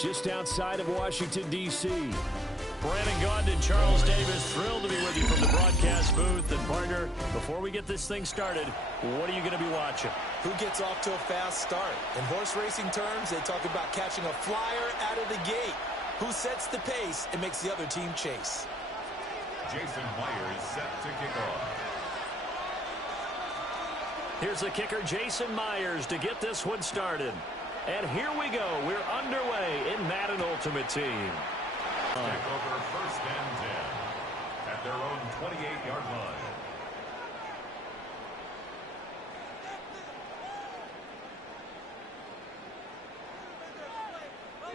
just outside of Washington, D.C. Brandon Gaudin and Charles Davis, thrilled to be with you from the broadcast booth. And, partner, before we get this thing started, what are you going to be watching? Who gets off to a fast start? In horse racing terms, they talk about catching a flyer out of the gate. Who sets the pace and makes the other team chase? Jason Myers set to kick off. Here's the kicker, Jason Myers, to get this one started. And here we go. We're underway in Madden Ultimate Team. Take over 1st and 10 at their own 28-yard line.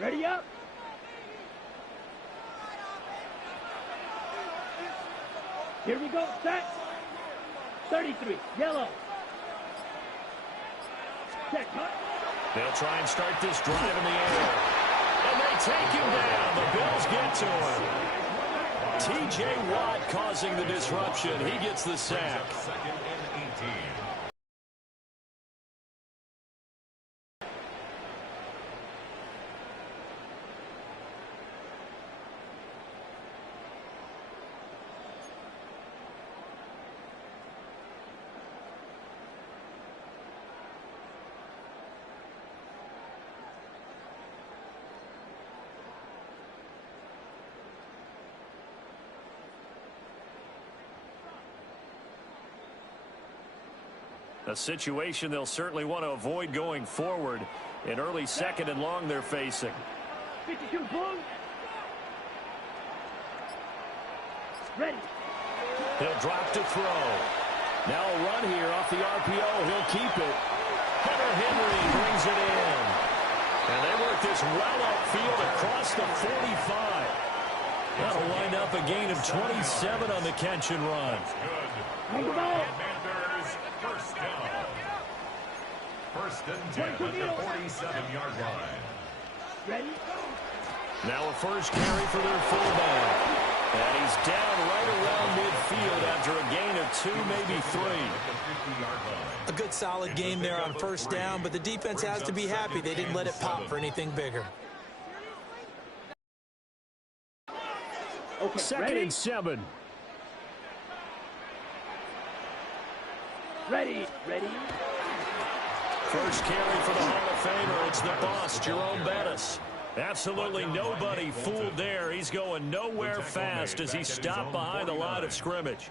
Ready up. Here we go. Set. 33. Yellow. Set. Cut. They'll try and start this drive in the air. And they take him down. The Bills get to him. T.J. Watt causing the disruption. He gets the sack. 2nd and 18. A situation they'll certainly want to avoid going forward. An early 2nd and long they're facing. 52 boom. Ready. He'll drop to throw. Now a run here off the RPO. He'll keep it. Hunter Henry brings it in. And they work this well upfield across the 45. That'll wind up a gain of 27 on the catch and run. Bring the ball. 1st down. 1st and 10 at the 47-yard line. Ready. Now a first carry for their fullback. And he's down right around midfield after a gain of 2, maybe 3. A good solid game there on 1st down, but the defense has to be happy they didn't let it pop for anything bigger. Okay, 2nd and 7. Ready. Ready. First carry for the Hall of Famer. It's the boss, Jerome Bettis. Absolutely nobody fooled there. He's going nowhere fast as he stopped behind the line of scrimmage.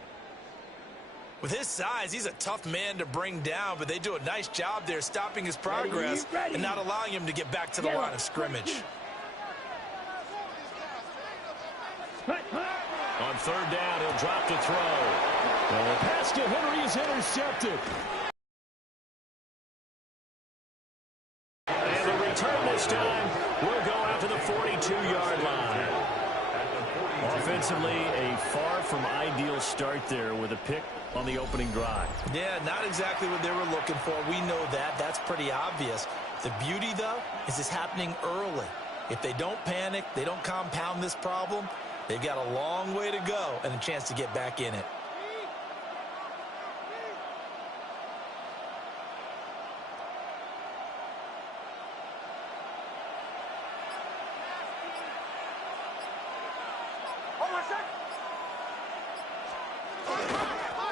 With his size, he's a tough man to bring down, but they do a nice job there stopping his progress and not allowing him to get back to the line of scrimmage. On 3rd down, he'll drop to throw. And the pass to Henry is intercepted. And the return this time will go out to the 42-yard line. Offensively, a far from ideal start there with a pick on the opening drive. Yeah, not exactly what they were looking for. We know that. That's pretty obvious. The beauty, though, is it's happening early. If they don't panic, they don't compound this problem, they've got a long way to go and a chance to get back in it.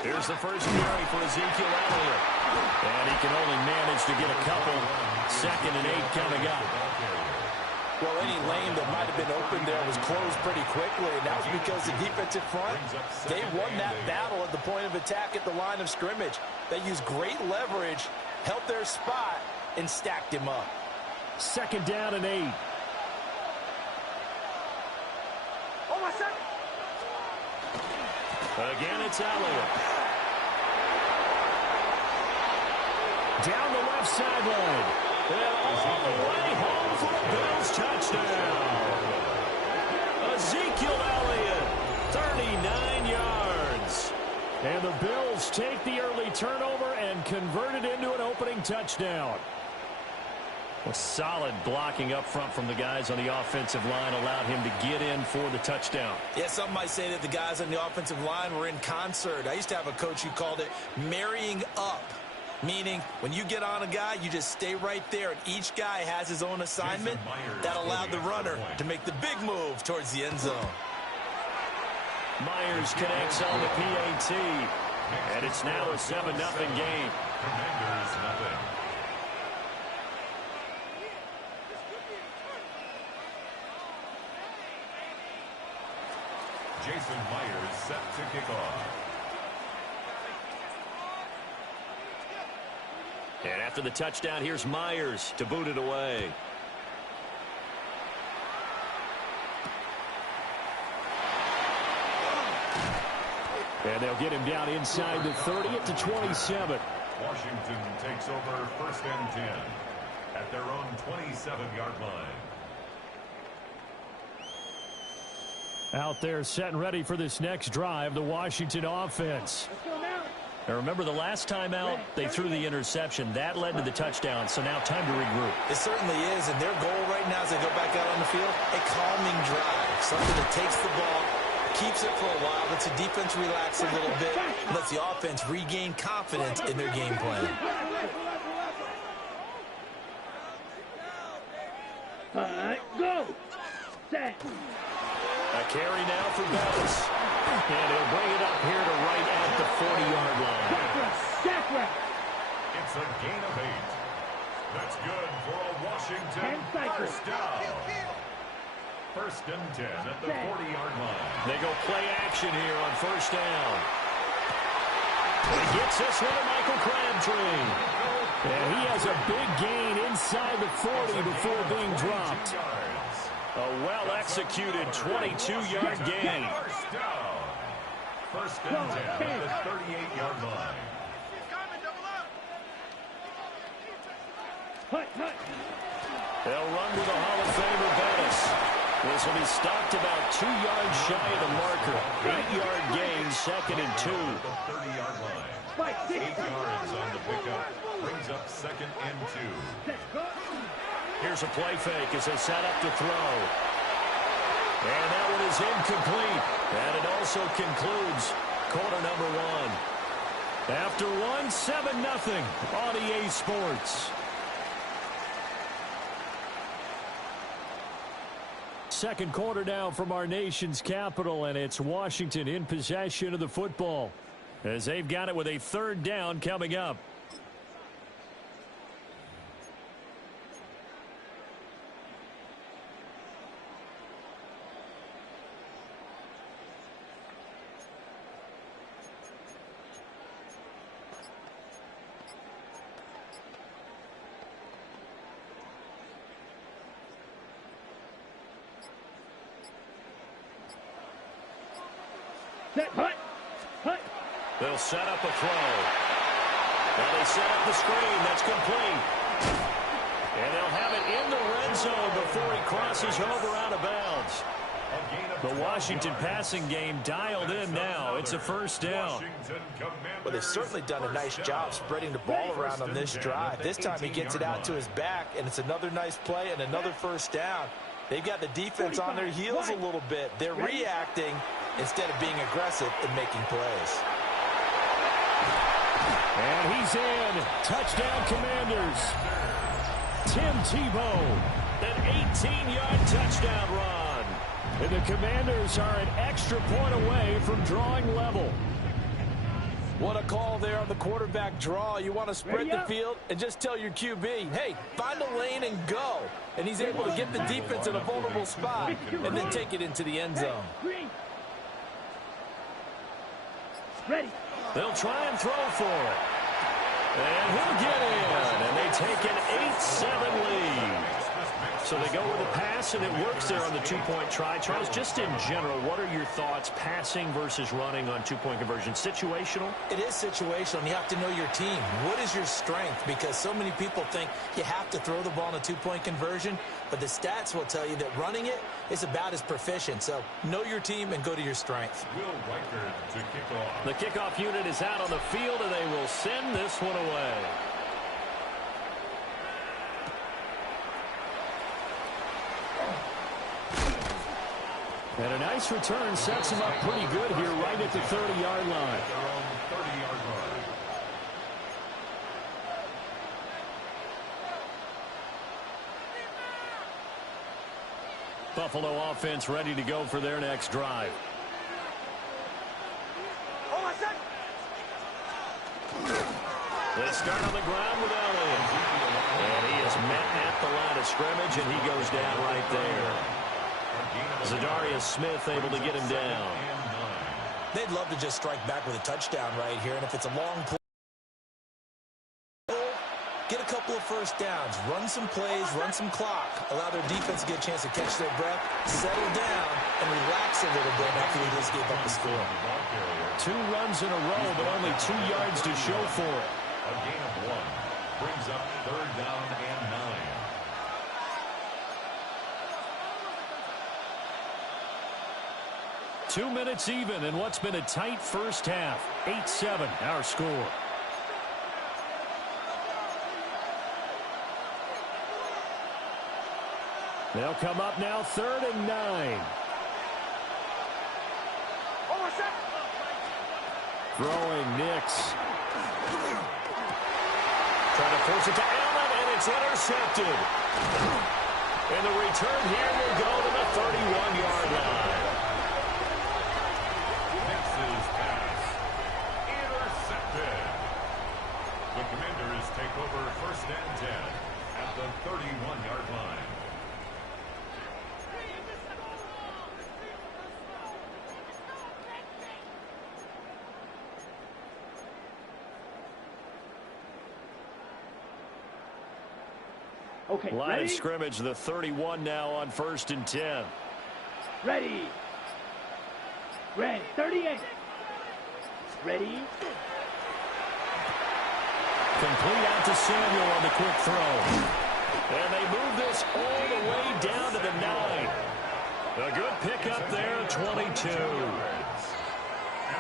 Here's the first carry for Ezekiel Elliott. And he can only manage to get a couple. 2nd and 8 coming up. Well, any lane that might have been open there was closed pretty quickly, and that was because the defensive front, they won that battle at the point of attack at the line of scrimmage. They used great leverage, held their spot, and stacked him up. 2nd down and 8. Oh, my second. Again, it's Elliott. Down the left sideline. And all the way home for a Bills touchdown. Ezekiel Elliott, 39 yards. And the Bills take the early turnover and convert it into an opening touchdown. Well, solid blocking up front from the guys on the offensive line allowed him to get in for the touchdown. Yeah, some might say that the guys on the offensive line were in concert. I used to have a coach who called it marrying up. Meaning, when you get on a guy, you just stay right there, and each guy has his own assignment. That allowed the runner to make the big move towards the end zone. Myers connects on the PAT, and it's now a 7-0 game. Commanders nothing. Jason Myers set to kick off. And after the touchdown, here's Myers to boot it away. And they'll get him down inside the 30 at the 27. Washington takes over 1st and 10 at their own 27-yard line. Out there set and ready for this next drive, the Washington offense. Now remember, the last time out, they threw the interception. That led to the touchdown, so now time to regroup. It certainly is, and their goal right now as they go back out on the field, a calming drive. Something that takes the ball, keeps it for a while, lets the defense relax a little bit, lets the offense regain confidence in their game plan. All right, go. Set. A carry now for Bettis. And he'll bring it up here to right at the 40-yard line. It's a gain of 8. That's good for a Washington first down. 1st and 10 at the 40-yard line. They go play action here on 1st down. He gets this one to Michael Crabtree. And he has a big gain inside the 40 before being dropped. A well-executed 22-yard gain. First down. 1st and 10 at the 38-yard line. They'll run to the Hall of Famer Bettis. This will be stopped about 2 yards shy of the marker. 8-yard gain, 2nd and 2. The 30-yard line. 8 yards on the pickup. Brings up 2nd and 2. Here's a play fake as they set up to throw. And that one is incomplete. And it also concludes quarter number 1. After 1, 7-0 on EA Sports. Second quarter now from our nation's capital, and it's Washington in possession of the football as they've got it with a 3rd down coming up. They'll set up a throw. Now they set up the screen. That's complete. And they'll have it in the red zone before he crosses over out of bounds. The Washington passing game dialed in now. It's a 1st down. Well, they've certainly done a nice job spreading the ball around on this drive. This time he gets it out to his back, and it's another nice play and another 1st down. They've got the defense on their heels a little bit. They're reacting instead of being aggressive and making plays. And he's in. Touchdown, Commanders. Tim Tebow, an 18-yard touchdown run. And the Commanders are an extra point away from drawing level. What a call there on the quarterback draw. You want to spread the field and just tell your QB, hey, find a lane and go. And he's able to get the defense in a vulnerable spot and then take it into the end zone. Ready. They'll try and throw for it. And he'll get in. And they take an 8-7 lead. So they go with a pass, and it works there on the 2-point try. Charles, just in general, what are your thoughts passing versus running on 2-point conversion? Situational? It is situational, and you have to know your team. What is your strength? Because so many people think you have to throw the ball in a 2-point conversion, but the stats will tell you that running it is about as proficient. So know your team and go to your strength. Will Riker to kick off. The kickoff unit is out on the field, and they will send this one away. And a nice return sets him up pretty good here right at the 30-yard line. Buffalo offense ready to go for their next drive. They start on the ground with Elliott. And he is met at the line of scrimmage, and he goes down right there. Zadarius Smith able to get him down. They'd love to just strike back with a touchdown right here, and if it's a long play, get a couple of first downs, run some plays, run some clock, allow their defense to get a chance to catch their breath, settle down, and relax a little bit after they just gave up the score. 2 runs in a row, but only 2 yards to show for it. A gain of 1 brings up 3rd down and 9. Two minutes even in what's been a tight first half. 8-7, our score. They'll come up now 3rd and 9. Throwing Nix. Trying to force it to Allen, and it's intercepted. And the return here will go to the 31-yard line. Nix's pass intercepted. The Commanders take over 1st and 10 at the 31-yard line. Okay, Line ready? of scrimmage, the 31 now on 1st and 10. Ready. Red, 38. Ready. Complete out to Samuel on the quick throw. And they move this all the way down to the 9. A good pickup there at 22.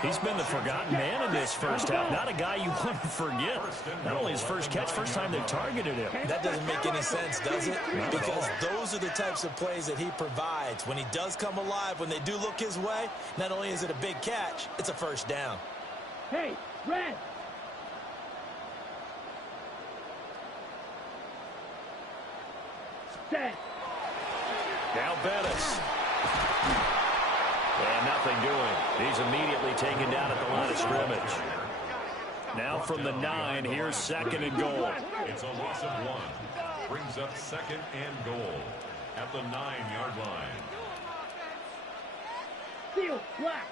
He's been the forgotten man in this first half. Not a guy you want to forget. Not only his first catch, first time they've targeted him. That doesn't make any sense, does it? Because those are the types of plays that he provides. When he does come alive, when they do look his way, not only is it a big catch, it's a first down. Hey, red. Set. Now Bettis. And nothing doing. He's immediately taken down at the line of scrimmage. Now from the 9, here's 2nd and goal. It's a loss of 1. Brings up 2nd and goal at the 9-yard line. Seal, black.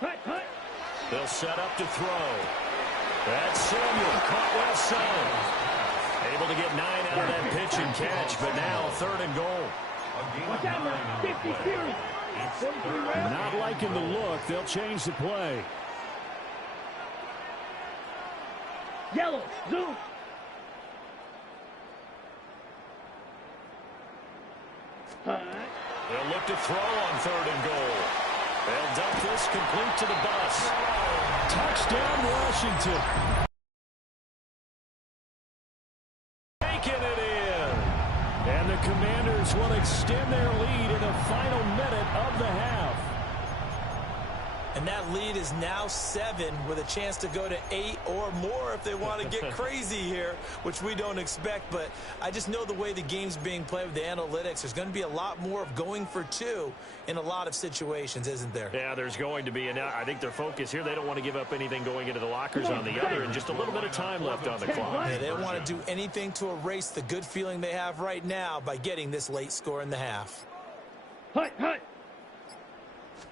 Hut, hut. They'll set up to throw. That's Samuel. Caught well seven. Able to get 9 out of that pitch and catch, but now 3rd and goal. Watch out now. 50 series. 43 red. Not liking the look. They'll change the play. Yellow, zoom. Hut. They'll look to throw on 3rd and goal. They'll dump this complete to the bus. Touchdown, Washington. Taking it in. And the Commanders will extend their lead in the final minute of the half. And that lead is now 7 with a chance to go to 8 or more if they want to get crazy here, which we don't expect. But I just know the way the game's being played with the analytics, there's going to be a lot more of going for 2 in a lot of situations, isn't there? Yeah, there's going to be. And I think their focus here, they don't want to give up anything going into the lockers on the other, and just a little bit of time left on the clock. Yeah, they don't want to do anything to erase the good feeling they have right now by getting this late score in the half. Hut, hut.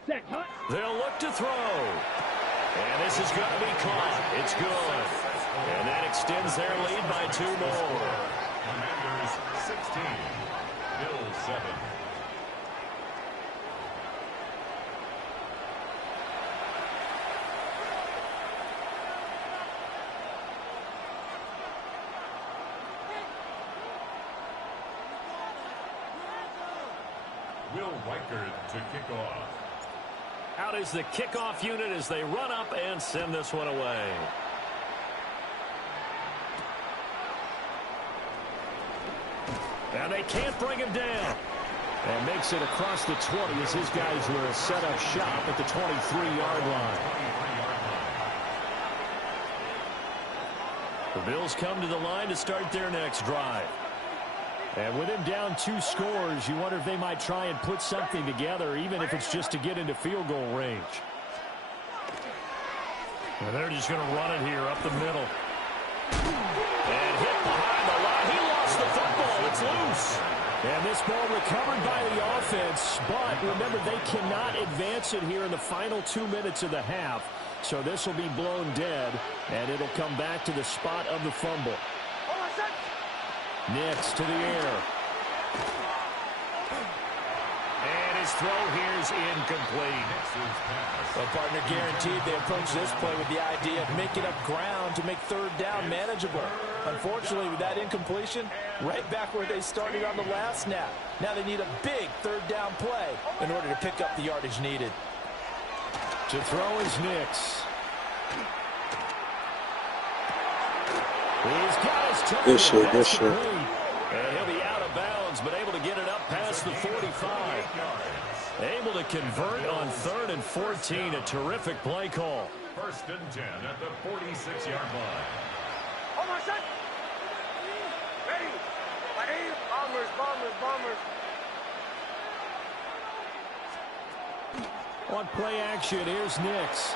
Set, hut. They'll look to throw. And this is going to be caught. It's good. And that extends their lead by 2 more. Commanders 16, Bills 7. Will Reichert to kick off. Out is the kickoff unit as they run up and send this one away. And they can't bring him down. And makes it across the 20 as his guys will set up shop at the 23-yard line. The Bills come to the line to start their next drive. And with him down 2 scores, you wonder if they might try and put something together, even if it's just to get into field goal range. And they're just going to run it here up the middle. And hit behind the line. He lost the football. It's loose. And this ball recovered by the offense. But remember, they cannot advance it here in the final 2 minutes of the half. So this will be blown dead, and it'll come back to the spot of the fumble. Nix to the air. And his throw here is incomplete. Well, partner, guaranteed they approach this play with the idea of making up ground to make third down manageable. Unfortunately, with that incompletion, right back where they started on the last snap. Now they need a big third down play in order to pick up the yardage needed. To throw is Nix. He's got his turn. Good shit, good shit. And he'll be out of bounds, but able to get it up past the 45. Able to convert on 3rd and 14. A terrific play call. 1st and 10 at the 46-yard line. Ready. Bombers, bombers, bombers. On play action, here's Nix.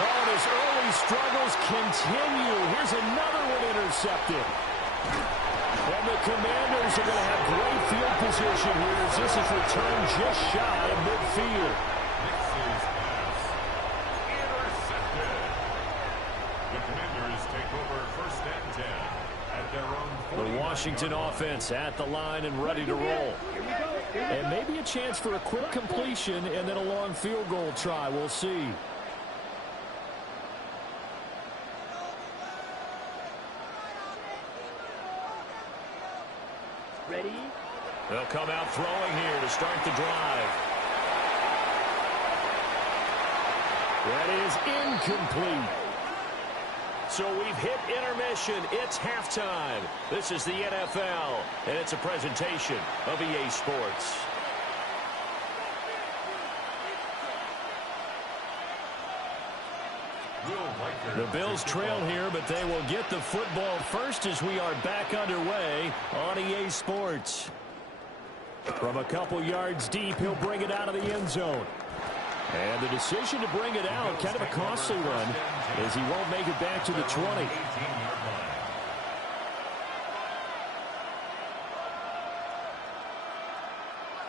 Oh, and his early struggles continue. Here's another one intercepted. And the Commanders are going to have great field position here as this is returned just shy of midfield. Nix's pass intercepted. The Commanders take over 1st and 10 at their own 40. The Washington offense at the line and ready to roll. And maybe a chance for a quick completion and then a long field goal try. We'll see. Ready. They'll come out throwing here to start the drive. That is incomplete. So we've hit intermission. It's halftime. This is the NFL, and it's a presentation of EA Sports. The Bills trail here, but they will get the football first as we are back underway on EA Sports. From a couple yards deep, he'll bring it out of the end zone. And the decision to bring it out, kind of a costly one, as he won't make it back to the 20.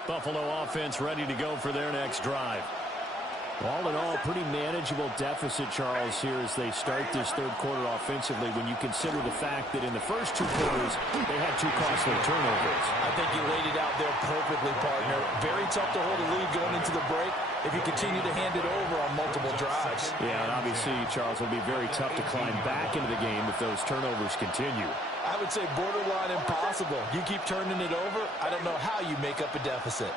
Buffalo offense ready to go for their next drive. All in all, pretty manageable deficit, Charles, here as they start this third quarter offensively when you consider the fact that in the first 2 quarters, they had 2 costly turnovers. I think you laid it out there perfectly, partner. Very tough to hold a lead going into the break if you continue to hand it over on multiple drives. Yeah, and obviously, Charles, it'll be very tough to climb back into the game if those turnovers continue. I would say borderline impossible. You keep turning it over, I don't know how you make up a deficit.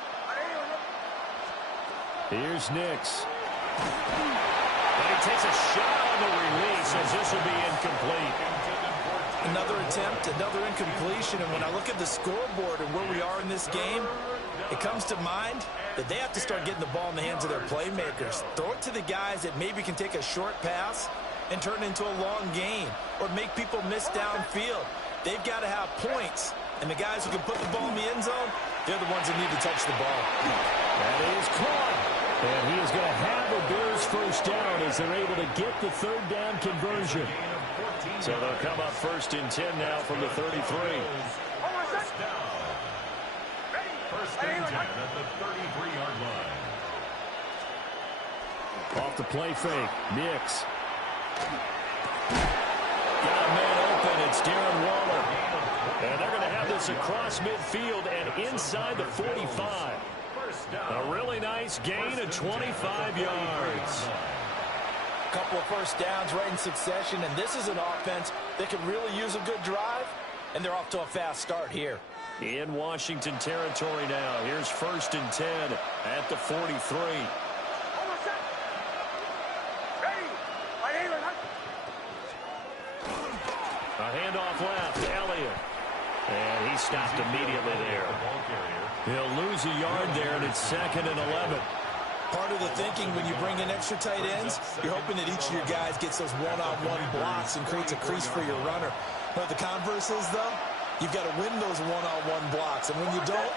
Here's Nix. And he takes a shot on the release as this will be incomplete. Another attempt, another incompletion, and when I look at the scoreboard and where we are in this game, it comes to mind that they have to start getting the ball in the hands of their playmakers. Throw it to the guys that maybe can take a short pass and turn it into a long gain or make people miss downfield. They've got to have points, and the guys who can put the ball in the end zone, they're the ones that need to touch the ball. That is caught. And he is going to have a Bears first down as they're able to get the third down conversion. So they'll come up 1st and 10 now from the 33. 1st and 10 at the 33-yard line. Off the play fake. Nix. Got a man open. It's Darren Waller. And they're going to have this across midfield and inside the 45. A really nice gain of 25 yards. A couple of first downs right in succession, and this is an offense that could really use a good drive, and they're off to a fast start here. In Washington territory now. Here's 1st and 10 at the 43. A handoff left, Elliott. And he stopped immediately there. He'll lose a yard there, and it's 2nd and 11. Part of the thinking when you bring in extra tight ends, you're hoping that each of your guys gets those one-on-one blocks and creates a crease for your runner. But the converse is, though, you've got to win those one-on-one blocks. And when you don't,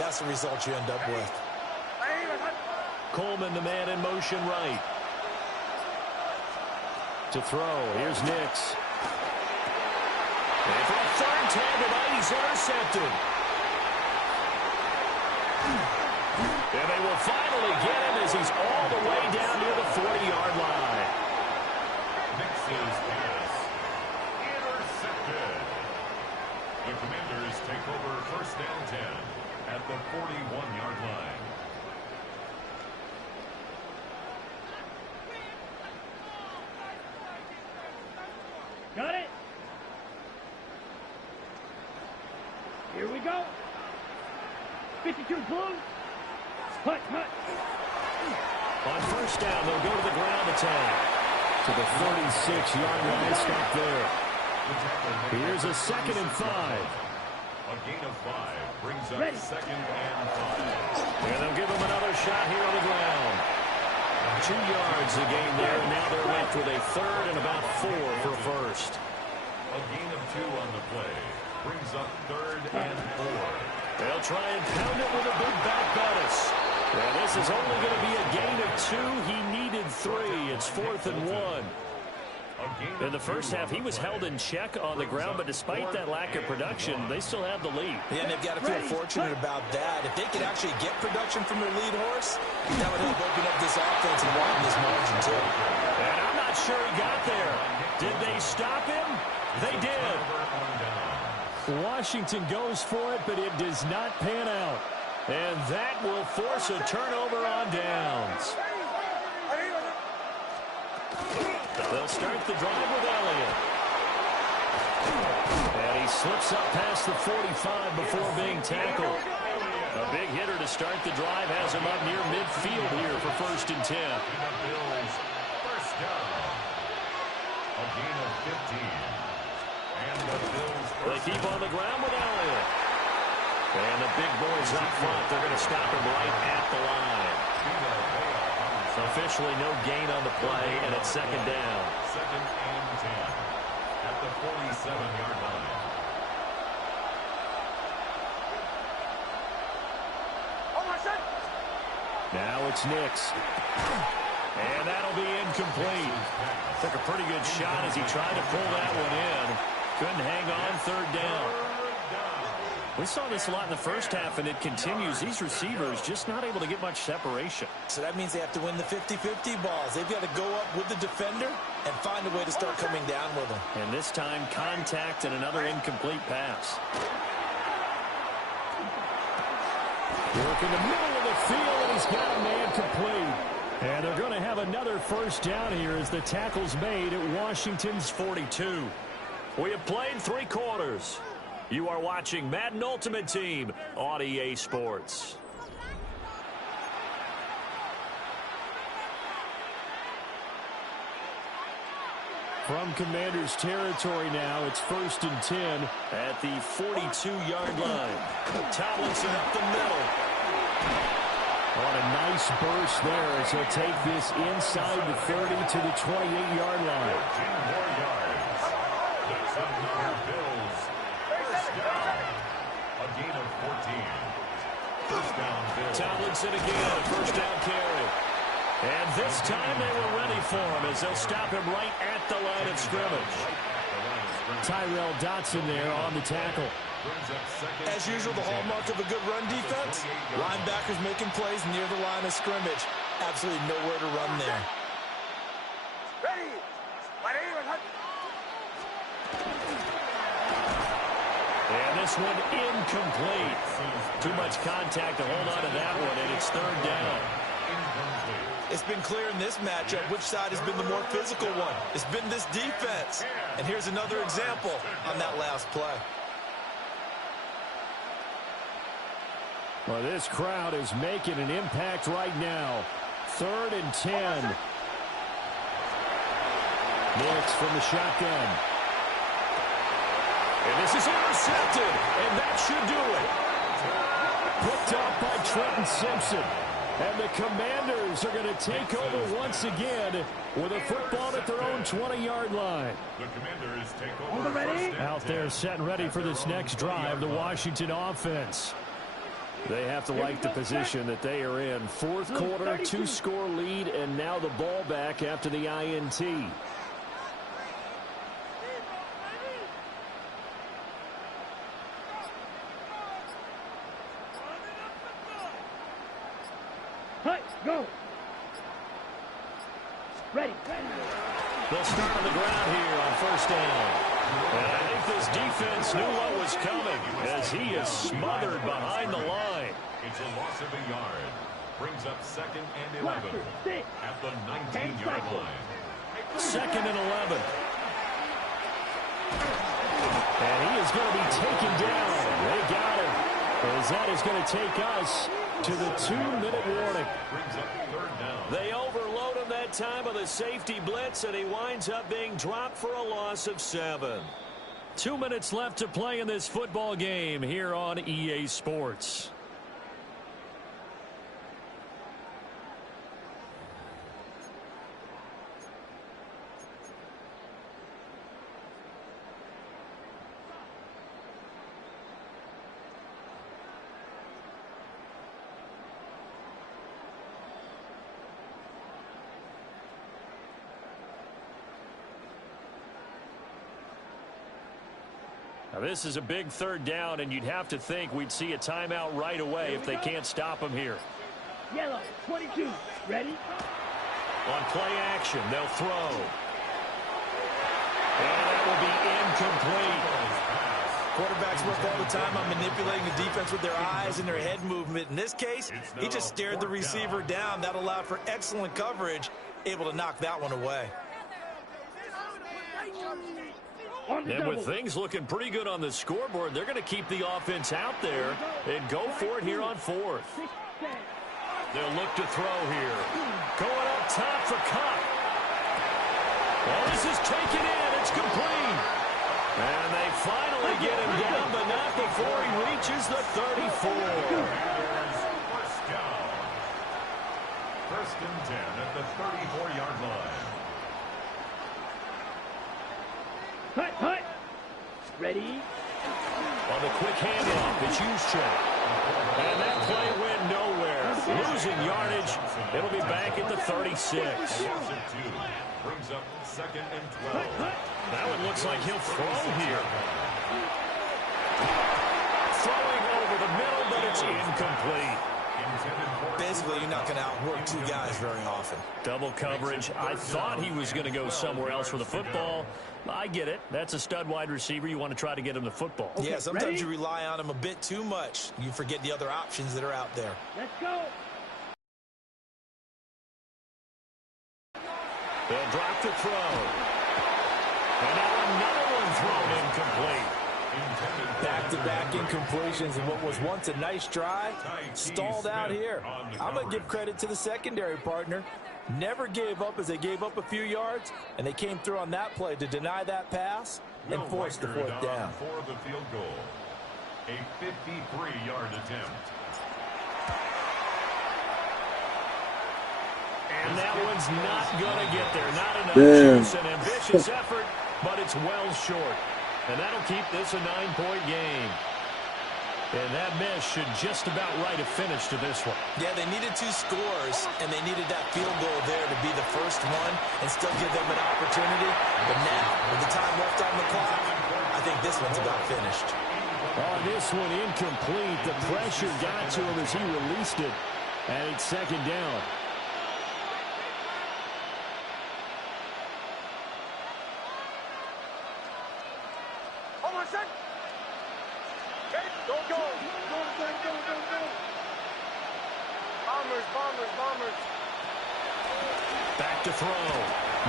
that's the result you end up with. Coleman, the man in motion right. To throw. Here's Nix. And for a third time tonight, he's intercepted. And they will finally get him as he's all the way down near the 40-yard line. Nix's pass intercepted. The Commanders take over first down 10 at the 41-yard line. Got it. Here we go. 52 blue. Hut. On first down, they'll go to the ground attack. To the 36-yard line, stop there. Here's a 2nd and 5. A gain of 5 brings up Ready. 2nd and 5. And they'll give him another shot here on the ground. 2 yards a gain there, and now they're left with a 3rd and about 4 for first. A gain of 2 on the play brings up 3rd and 4. They'll try and pound it with a big back Bettis. And this is only going to be a gain of 2. He needed 3. It's 4th and 1. In the first half, he was held in check on the ground, but despite that lack of production, they still have the lead. Yeah, and they've got to feel fortunate about that. If they could actually get production from their lead horse, that would help open up this offense and widen this margin, too. And I'm not sure he got there. Did they stop him? They did. Washington goes for it, but it does not pan out. And that will force a turnover on downs. They'll start the drive with Elliott. And he slips up past the 45 before being tackled. A big hitter to start the drive has him up near midfield here for 1st and 10. The Bills first down. A gain of 15. And the Bills They keep on the ground with Elliott. And the big boys up front, they're going to stop him right at the line. Officially no gain on the play, and it's 2nd down. 2nd and 10 at the 47-yard line. Now it's Nix. And that'll be incomplete. Took a pretty good shot as he tried to pull that one in. Couldn't hang on, 3rd down. We saw this a lot in the first half, and it continues. These receivers just not able to get much separation. So that means they have to win the 50-50 balls. They've got to go up with the defender and find a way to start coming down with them. And this time, contact and another incomplete pass. Work in the middle of the field, and he's got a man complete. And they're going to have another first down here as the tackle's made at Washington's 42. We have played 3 quarters. You are watching Madden Ultimate Team on EA Sports. From Commanders territory now, it's 1st and 10 at the 42-yard line. Tomlinson up the middle. On a nice burst there as he'll take this inside the 30 to the 28-yard line. 10 more yards. That's another Bills first down. A gain of 14. First down, Bills. Tomlinson again, a first down carry. And this time they were ready for him as they'll stop him right at the line of scrimmage. Tyrell Dotson there on the tackle. As usual, the hallmark of a good run defense, linebackers making plays near the line of scrimmage. Absolutely nowhere to run there. And this one incomplete. Too much contact to hold on to that one, and it's 3rd down. It's been clear in this matchup which side has been the more physical one. It's been this defense. And here's another example on that last play. Well, this crowd is making an impact right now. 3rd and 10. Nix from the shotgun. And this is intercepted, and that should do it. Picked up by Trenton Simpson. And the Commanders are going to take over once again with a football at their own 20-yard line. The Commanders take over first and Out there set and ready for this next drive, the Washington offense. They have to like the position that they are in. Fourth quarter, 2-score lead, and now the ball back after the INT. Go. Ready. They'll start on the ground here on first down. And I think this defense knew what was coming as he is smothered behind the line. It's a loss of a yard. Brings up 2nd and 11 at the 19-yard line. 2nd and 11. And he is going to be taken down. They got him. As that is going to take us to the 2-minute warning. Brings up 3rd down. They overload him that time with a safety blitz, and he winds up being dropped for a loss of 7. 2 minutes left to play in this football game here on EA Sports. Now, this is a big 3rd down, and you'd have to think we'd see a timeout right away if they can't stop him here. Yellow, 22. Ready? On play action, they'll throw. And that will be incomplete. Quarterbacks work all the time on manipulating the defense with their eyes and their head movement. In this case, he just stared the receiver down. That allowed for excellent coverage, able to knock that one away. And with things looking pretty good on the scoreboard, they're going to keep the offense out there and go for it here on 4th. They'll look to throw here. Going up top for Cup. Well, this is taken in. It's complete. And they finally get him down, but not before he reaches the 34. First down. 1st and 10 at the 34-yard line. Hut. Ready? On the quick handoff, it's Juszczyk. And that play went nowhere. Losing yardage. It'll be back at the 36. Brings up 2nd and 12. Now it looks like he'll throw here. Throwing over the middle, but it's incomplete. Basically, you're not going to outwork 2 guys very often. Double coverage. I thought he was going to go somewhere else for the football. I get it. That's a stud wide receiver. You want to try to get him the football. Okay, yeah, sometimes ready? you rely on him a bit too much. You forget the other options that are out there. Let's go. They'll drop the throw. And now another one thrown incomplete. Back-to-back incompletions and what was once a nice drive stalled out here. I'm going to give credit to the secondary partner. Never gave up as they gave up a few yards, and they came through on that play to deny that pass and force the 4th down. For the field goal. A 53-yard attempt. And that one's not going to get there. Not enough. It's an ambitious effort, but it's well short. And that'll keep this a 9-point game. And that miss should just about write a finish to this one. Yeah, they needed 2 scores, and they needed that field goal there to be the first one and still give them an opportunity. But now, with the time left on the clock, I think this one's about finished. On this one, incomplete. The pressure got to him as he released it. And it's 2nd down. Back to throw.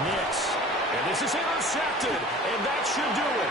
Nix. And this is intercepted. And that should do it.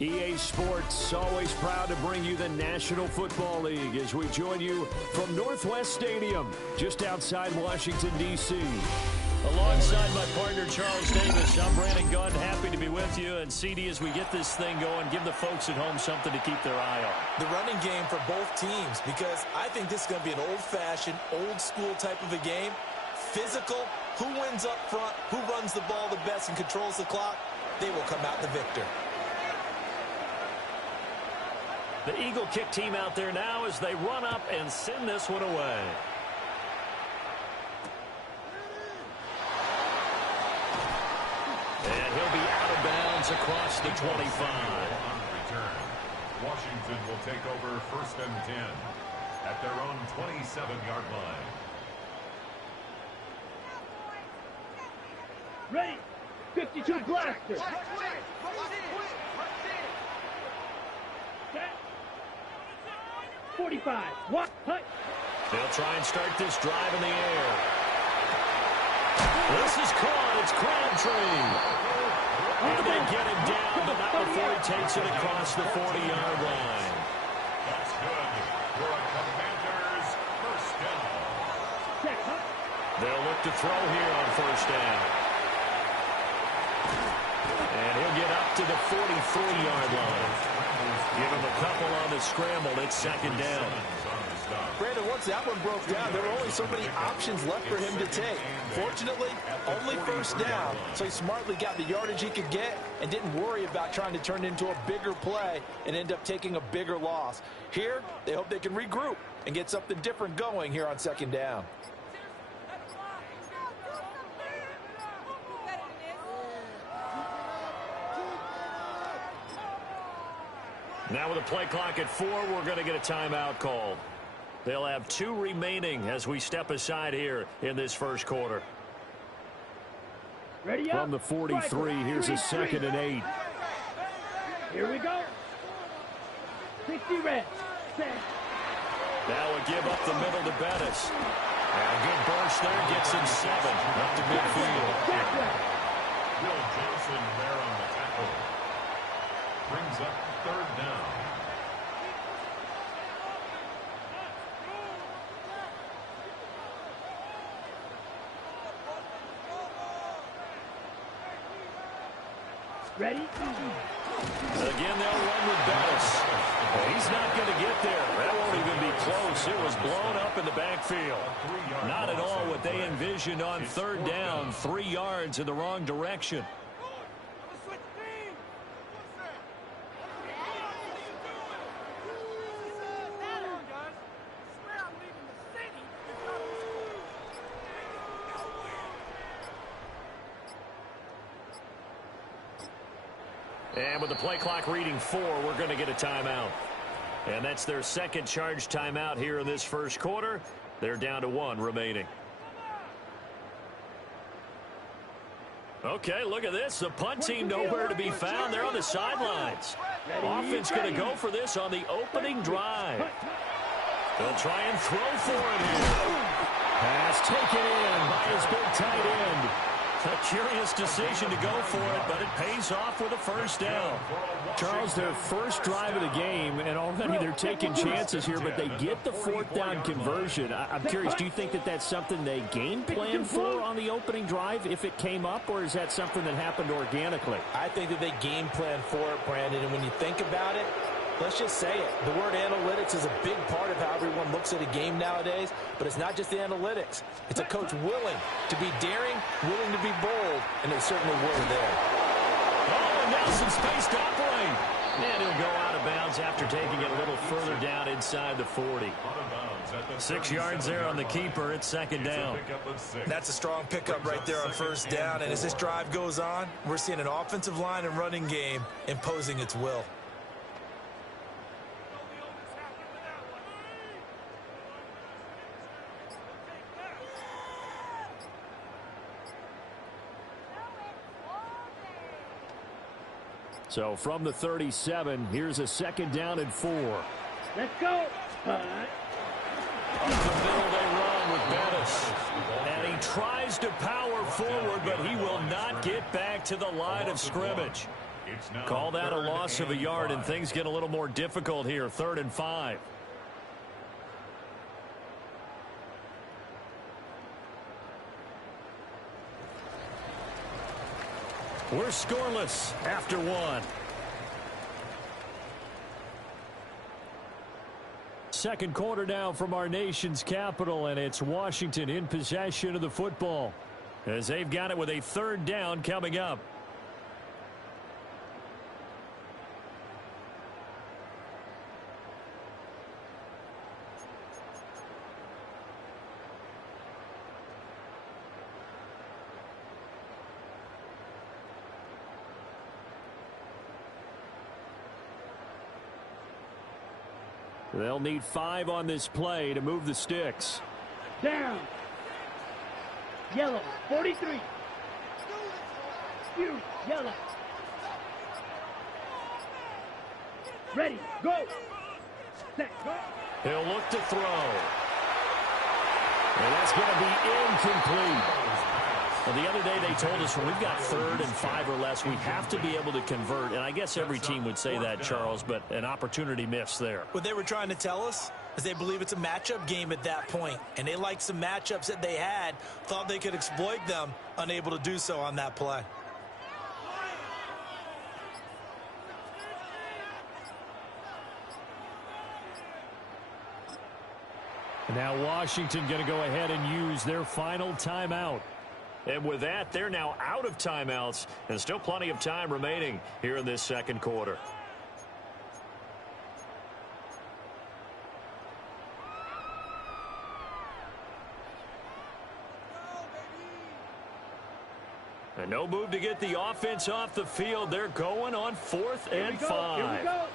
EA Sports, always proud to bring you the National Football League as we join you from Northwest Stadium, just outside Washington, D.C. Alongside my partner, Charles Davis, I'm Brandon Gunn, happy to be with you. And, CD, as we get this thing going, give the folks at home something to keep their eye on. The running game for both teams, because I think this is going to be an old-fashioned, old-school type of a game. Physical, who wins up front, who runs the ball the best and controls the clock, they will come out the victor. The Eagle kick team out there now as they run up and send this one away. And he'll be out of bounds across the 25. On return, Washington will take over 1st and 10 at their own 27-yard line. Ready. 52 blaster. 45. What? They'll try and start this drive in the air. This is caught. It's Crabtree. And they get him down, but not before he takes it across the 40-yard line. That's good for a Commanders first down. They'll look to throw here on first down. And he'll get up to the 43-yard line. Give him a couple on the scramble. It's second down. Brandon, once that one broke down, there were only so many options left for him to take. Fortunately, only first down, so he smartly got the yardage he could get and didn't worry about trying to turn it into a bigger play and end up taking a bigger loss. Here, they hope they can regroup and get something different going here on second down. Now with a play clock at 4, we're going to get a timeout called. They'll have 2 remaining as we step aside here in this first quarter. Ready up. From the 43, here's a 2nd and 8. Here we go. 60 red. Set. Now we give up the middle to Bettis. And a good burst there gets him 7 up to midfield. Bill Johnson there on the tackle. Brings up 3rd down. Ready? Again, they'll run with Bettis. He's not going to get there. That won't even be close. It was blown up in the backfield. Not at all what they envisioned on 3rd down. 3 yards in the wrong direction. And with the play clock reading 4, we're going to get a timeout. And that's their second charge timeout here in this first quarter. They're down to 1 remaining. Okay, look at this. The punt team nowhere to be found. They're on the sidelines. Offense going to go for this on the opening drive. They'll try and throw for it here. Pass taken in by his big tight end. A curious decision to go for it, but it pays off with a first down. Charles, their first drive of the game, and already they're taking chances here, but they get the 4th down conversion. I'm curious, do you think that that's something they game plan for on the opening drive if it came up, or is that something that happened organically? I think that they game plan for it, Brandon, and when you think about it, let's just say it. The word analytics is a big part of how everyone looks at a game nowadays, but it's not just the analytics. It's a coach willing to be daring, willing to be bold, and they certainly were there. Oh, and now some space to operate. And he'll go out of bounds after taking it a little further down inside the 40. 6 yards there on the keeper. It's second down. That's a strong pickup right there on first down, and as this drive goes on, we're seeing an offensive line and running game imposing its will. So from the 37, here's a 2nd down and 4. Let's go. Up the middle they run with Bettis. And he tries to power forward, but he will not get back to the line of scrimmage. It's now Call that a 3rd loss of a yard, and 5. things get a little more difficult here. 3rd and 5. We're scoreless after 1. Second quarter now from our nation's capital, and it's Washington in possession of the football as they've got it with a 3rd down coming up. They'll need 5 on this play to move the sticks. Down. Yellow, 43. Fury, yellow. Ready, go. Set, go. He'll look to throw. And that's going to be incomplete. Well, the other day they told us when we've got 3rd and 5 or less, we have to be able to convert. And I guess every team would say that, Charles, but an opportunity missed there. What they were trying to tell us is they believe it's a matchup game at that point, and they liked some matchups that they had, thought they could exploit them, unable to do so on that play. Now Washington going to go ahead and use their final timeout. And with that, they're now out of timeouts, and still plenty of time remaining here in this second quarter. And no move to get the offense off the field. They're going on 4th and 5. Here we go.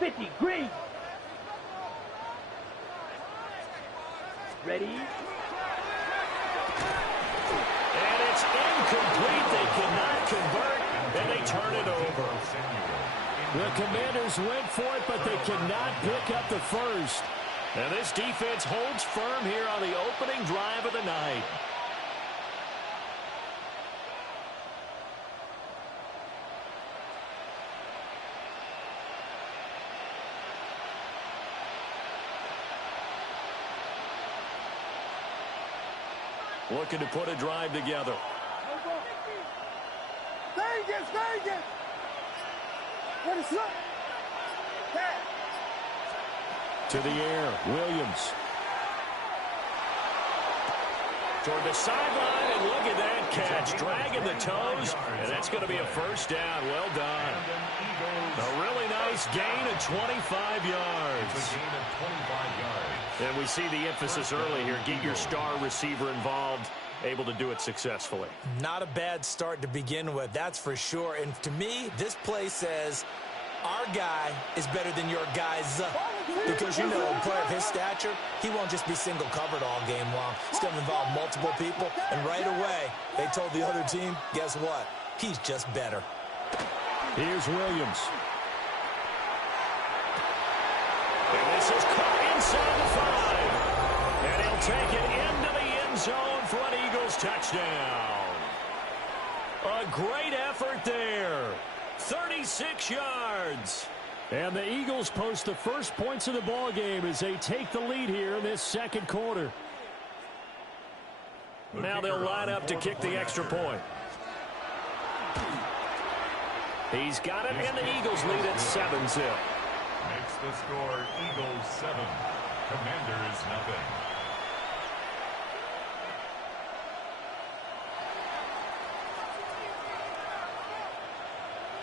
50, green. Ready. And it's incomplete. They cannot convert, and they turn it over. The Commanders went for it, but they cannot pick up the first. And this defense holds firm here on the opening drive of the night. Looking to put a drive together. Vegas, Vegas. What is up? To the air, Williams. Toward the sideline, and look at that catch. Dragging the toes, and that's going to be a first down. Well done. A really nice gain of 25 yards. And we see the emphasis early here. Get your star receiver involved, able to do it successfully. Not a bad start to begin with, that's for sure. And to me, this play says our guy is better than your guys. Because, you know, a player of his stature, he won't just be single covered all game long. It's going to involve multiple people. And right away, they told the other team, guess what? He's just better. Here's Williams. And this is caught inside the 5. And he'll take it into the end zone for an Eagles touchdown. A great effort there. 36 yards. And the Eagles post the first points of the ball game as they take the lead here in this second quarter. Now they'll line up to kick the extra point. He's got it, and the Eagles lead at 7-0. Makes the score Eagles 7, Commanders nothing.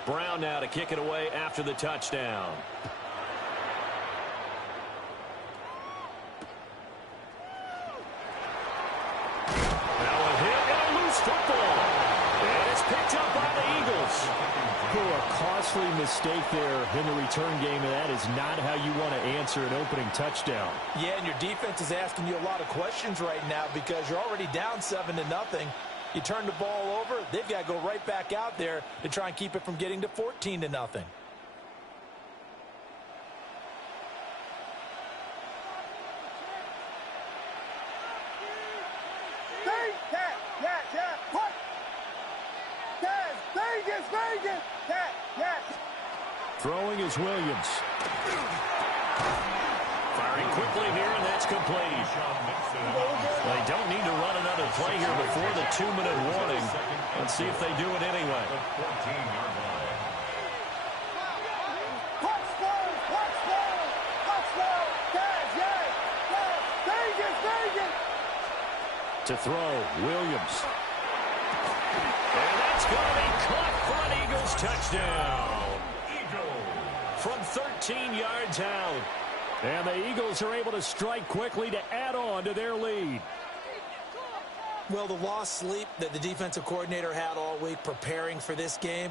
Brown now to kick it away after the touchdown. Now a hit and a loose football. And it's picked up by the Eagles. A costly mistake there in the return game, and that is not how you want to answer an opening touchdown. Yeah, and your defense is asking you a lot of questions right now because you're already down 7-0. You turn the ball over, they've got to go right back out there to try and keep it from getting to 14-0. Vegas, Vegas. Throwing is Williams. Firing quickly here, and that's complete. They don't need to run another play here before the 2-minute warning. Let's see if they do it anyway. To throw, Williams. And that's going to be caught for an Eagles touchdown. From 13 yards out. And the Eagles are able to strike quickly to add on to their lead. Well, the lost sleep that the defensive coordinator had all week preparing for this game,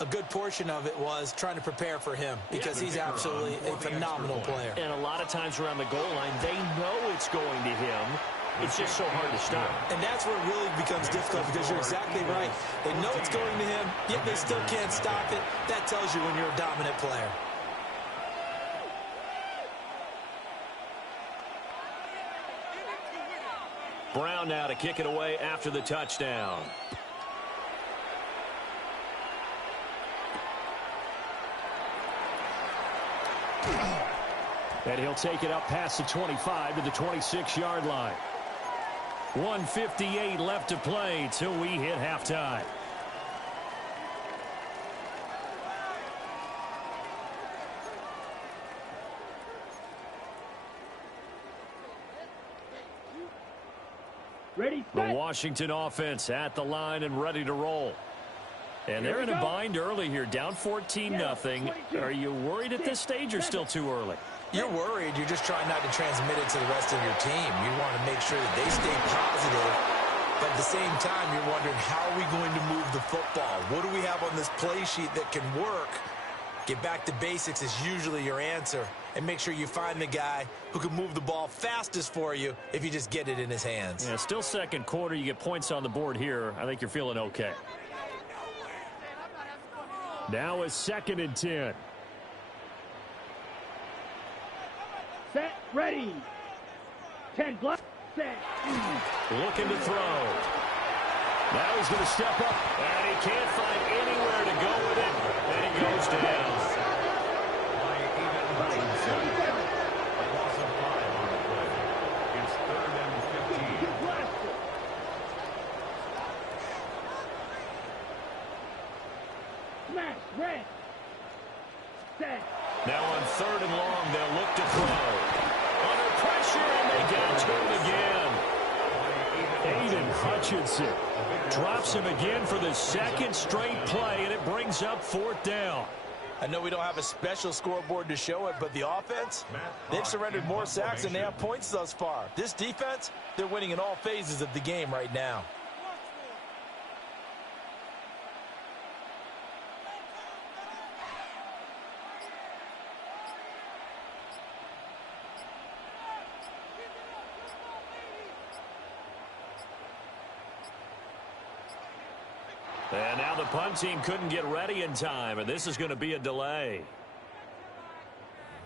a good portion of it was trying to prepare for him because he's absolutely a phenomenal player. And a lot of times around the goal line, they know it's going to him. It's just so hard to stop. And that's where it really becomes difficult because you're exactly right. They know it's going to him, yet they still can't stop it. That tells you when you're a dominant player. Brown now to kick it away after the touchdown. And he'll take it up past the 25 to the 26-yard line. 1:58 left to play till we hit halftime. Ready, The set. Washington offense at the line and ready to roll. And they're in a bind early here, down 14-0. Are you worried at this stage or still too early? You're worried. You're just trying not to transmit it to the rest of your team. You want to make sure that they stay positive. But at the same time, you're wondering, how are we going to move the football? What do we have on this play sheet that can work? Get back to basics is usually your answer. And make sure you find the guy who can move the ball fastest for you if you just get it in his hands. Yeah, still second quarter. You get points on the board here. I think you're feeling okay. Now is 2nd and 10. Set, ready. 10 block, set. Looking to throw. Now he's going to step up. And he can't find anywhere to go with it. And he goes down. Smash, red. Set. Now on 3rd and long, they'll look to throw. Under pressure, and they get it to him again. Aiden Hutchinson drops him again for the 2nd straight play, and it brings up 4th down. I know we don't have a special scoreboard to show it, but the offense, they've surrendered more sacks than they have points thus far. This defense, they're winning in all phases of the game right now. And now the punt team couldn't get ready in time, and this is going to be a delay.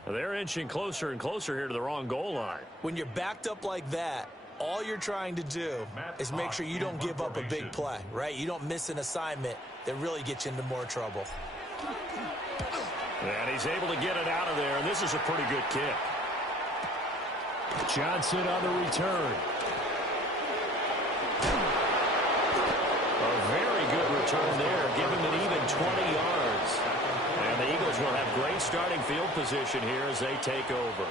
They're inching closer and closer here to the wrong goal line. When you're backed up like that, all you're trying to do is make sure you don't give up a big play, right? You don't miss an assignment that really gets you into more trouble. And he's able to get it out of there, and this is a pretty good kick. Johnson on the return. A very good return there, giving it even 20 yards. And the Eagles will have great starting field position here as they take over.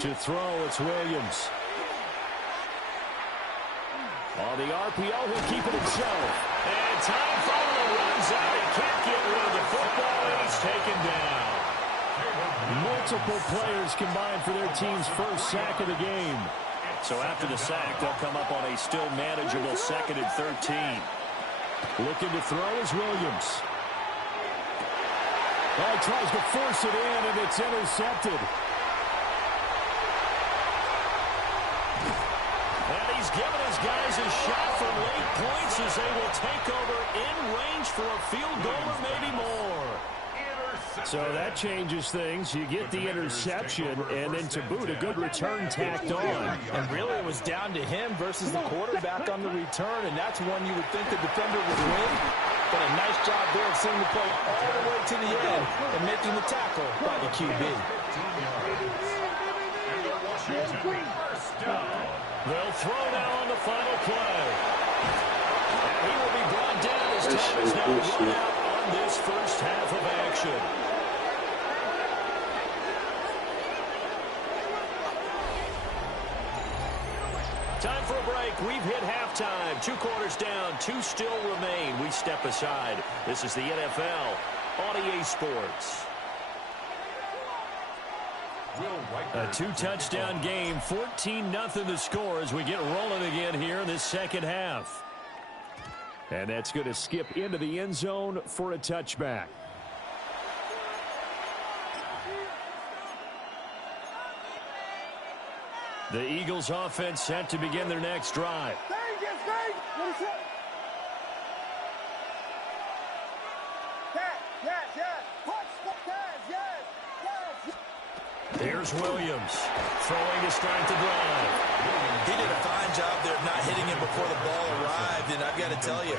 To throw, it's Williams. On the RPO, he'll keep it himself. And time finally runs out. He can't get rid of the football, and he's taken down. Multiple players combined for their team's first sack of the game. So after the sack, they'll come up on a still manageable 2nd and 13. Looking to throw is Williams. Oh, he tries to force it in, and it's intercepted. And he's given his guys a shot for late points as they will take over in range for a field goal or maybe more. So that changes things. You get the interception, and then to boot, a good return tacked on. And really, it was down to him versus the quarterback on the return, and that's one you would think the defender would win. But a nice job there of seeing the play all the way to the end and making the tackle by the QB. They'll throw now on the final play. And he will be brought down as time is now run out on this first half of action. Time for a break. We've hit halftime. 2 quarters down. 2 still remain. We step aside. This is the NFL on EA Sports. A 2-touchdown game. 14-0 the score as we get rolling again here in this second half. And that's going to skip into the end zone for a touchback. The Eagles offense set to begin their next drive. Here's Williams throwing to start the drive. He did a fine job there of not hitting him before the ball arrived, and I've got to tell you,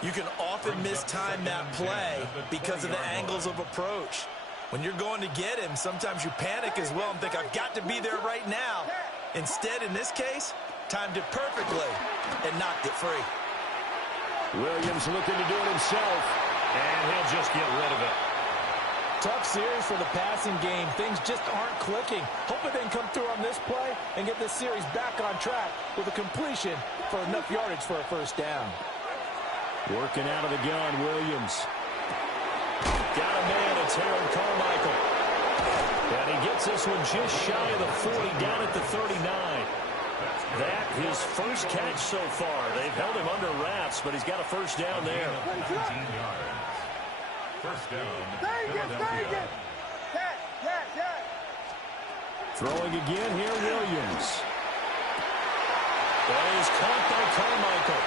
you can often mistime that play because of the angles of approach. When you're going to get him, sometimes you panic as well and think, I've got to be there right now. Instead, in this case, timed it perfectly and knocked it free. Williams looking to do it himself, and he'll just get rid of it. Tough series for the passing game. Things just aren't clicking. Hoping they can come through on this play and get this series back on track with a completion for enough yardage for a first down. Working out of the gun, Williams. Got a man, it's Harold Carmichael. And he gets this one just shy of the 40, down at the 39. That his first catch so far. They've held him under wraps, but he's got a first down there. 19 yards. First down, Philadelphia. Throwing again here, Williams. That is caught by Carmichael.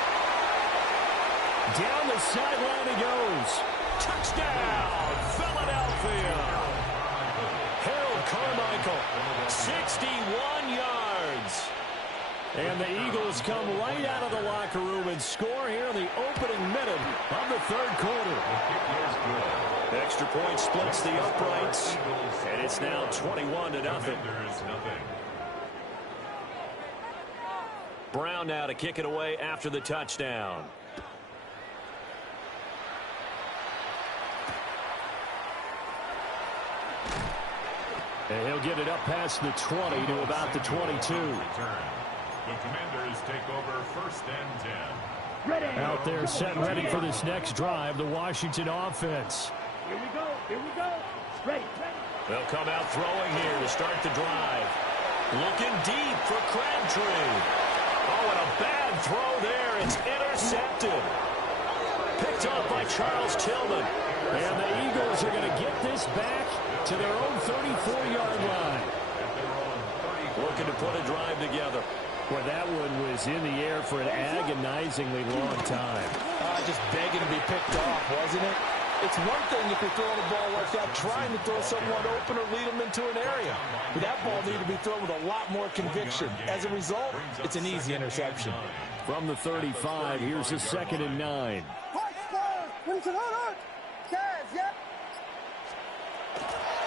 Down the sideline he goes. Touchdown, Philadelphia. Harold Carmichael, 61 yards. And the Eagles come right out of the locker room and score here in the opening minute of the third quarter. Extra point splits the uprights, and it's now 21-0. Brown now to kick it away after the touchdown. And he'll get it up past the 20 to about the 22. The Commanders take over first and 10. Ready. Out there set ready for this next drive, the Washington offense. Here we go. Here we go. Ready. They'll come out throwing here to start the drive. Looking deep for Crabtree. Oh, and a bad throw there. It's intercepted. Picked up by Charles Tillman. And the Eagles are going to get this back to their own 34-yard line. Looking to put a drive together. Well, that one was in the air for an agonizingly long time. Just begging to be picked off, wasn't it? It's one thing if you're throwing a ball like that, trying to throw someone open or lead them into an area. But that ball needed to be thrown with a lot more conviction. As a result, it's an easy interception. From the 35, here's a 2nd and 9.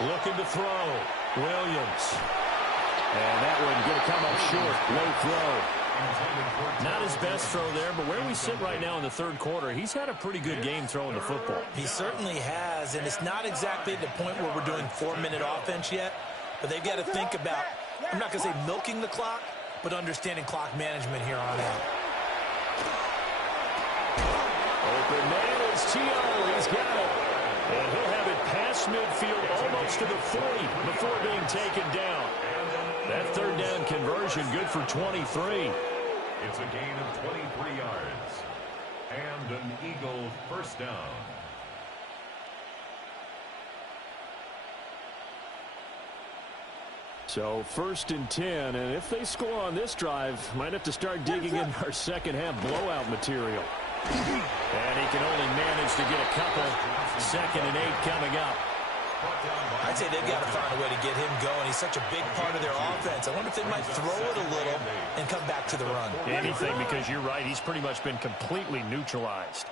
Looking to throw. Williams. And that one going to come up short. Low throw. Not his best throw there, but where we sit right now in the third quarter, he's had a pretty good game throwing the football. He certainly has, and it's not exactly at the point where we're doing 4-minute offense yet, but they've got to think about, I'm not going to say milking the clock, but understanding clock management here on out. Open man is T.O. He's got it. And he'll have it past midfield almost to the 40 before being taken down. That third down conversion good for 23. It's a gain of 23 yards. And an Eagle first down. So 1st and 10, and if they score on this drive, might have to start digging in our second half blowout material. And he can only manage to get a couple. 2nd and 8 coming up. I'd say they've got to find a way to get him going. He's such a big part of their offense. I wonder if they might throw it a little and come back to the run. Anything, because you're right. He's pretty much been completely neutralized.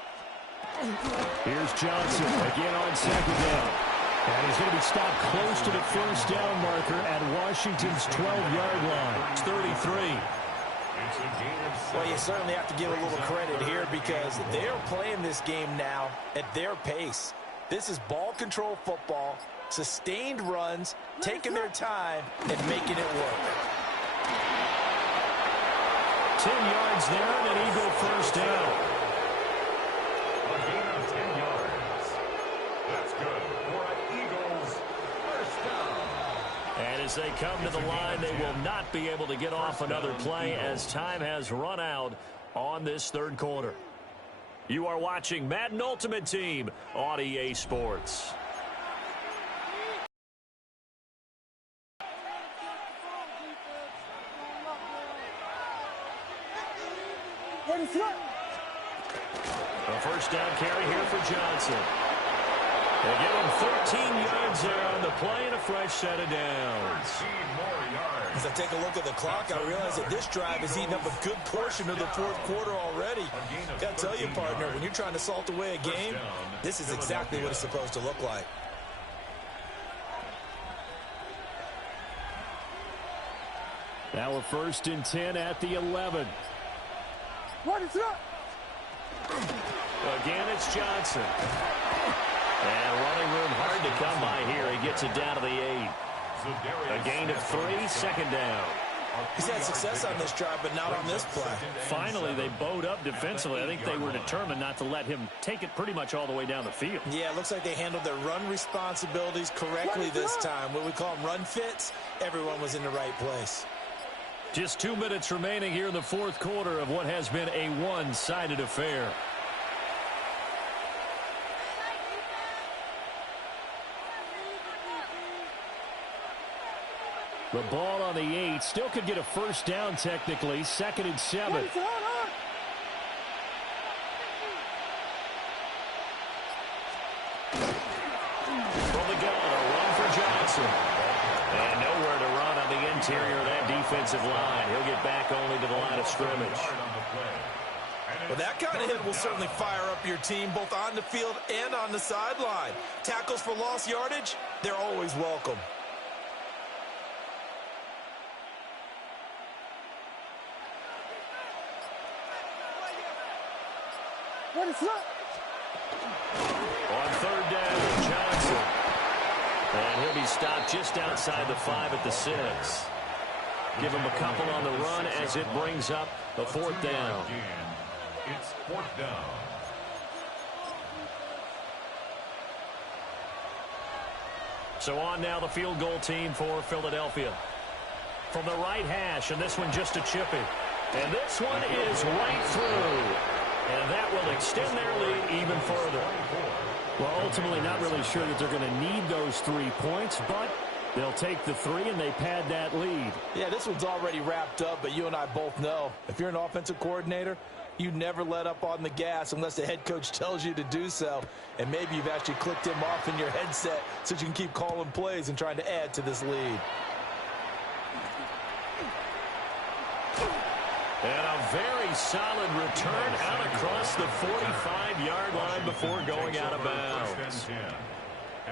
Here's Johnson again on second down. And he's going to be stopped close to the first down marker at Washington's 12-yard line. It's 33. Well, you certainly have to give a little credit here because they're playing this game now at their pace. This is ball control football, sustained runs, taking their time, and making it work. 10 yards there, and an Eagle first down. A gain of 10 yards. That's good for an Eagles first down. And as they come to the line, they will not be able to get off another play as time has run out on this third quarter. You are watching Madden Ultimate Team on EA Sports. A first down carry here for Johnson. They give him 13 yards there on the play and a fresh set of downs. 13 more yards. As I take a look at the clock, I realize that this drive has eaten up a good portion of the fourth quarter already. Got to tell you, partner, when you're trying to salt away a game, this is exactly what it's supposed to look like. Now a 1st and 10 at the 11. What is up? Again, it's Johnson. And running room hard to come by here. He gets it down to the 8. A gain of 3, second down. He's had success on this drive, but not on this play. Finally, they bowed up defensively. I think they were determined not to let him take it pretty much all the way down the field. Yeah, it looks like they handled their run responsibilities correctly this time. What we call them run fits, everyone was in the right place. Just 2 minutes remaining here in the fourth quarter of what has been a one-sided affair. The ball on the 8. Still could get a first down technically. 2nd and 7. From the gun, a run for Johnson. And nowhere to run on the interior of that defensive line. He'll get back only to the line of scrimmage. Well, that kind of hit will certainly fire up your team both on the field and on the sideline. Tackles for lost yardage, they're always welcome. What is up? On 3rd down, Johnson. And he'll be stopped just outside the 5 at the 6. Give him a couple on the run as it brings up a 4th down. It's 4th down. So on now the field goal team for Philadelphia. From the right hash, and this one just a chippy. And this one is right through. And that will extend their lead even further. Well, ultimately not really sure that they're going to need those 3 points, but they'll take the 3 and they pad that lead. Yeah, this one's already wrapped up, but you and I both know if you're an offensive coordinator, you never let up on the gas unless the head coach tells you to do so. And maybe you've actually clicked him off in your headset so you can keep calling plays and trying to add to this lead. And a very solid return out across the 45-yard line before going out of bounds.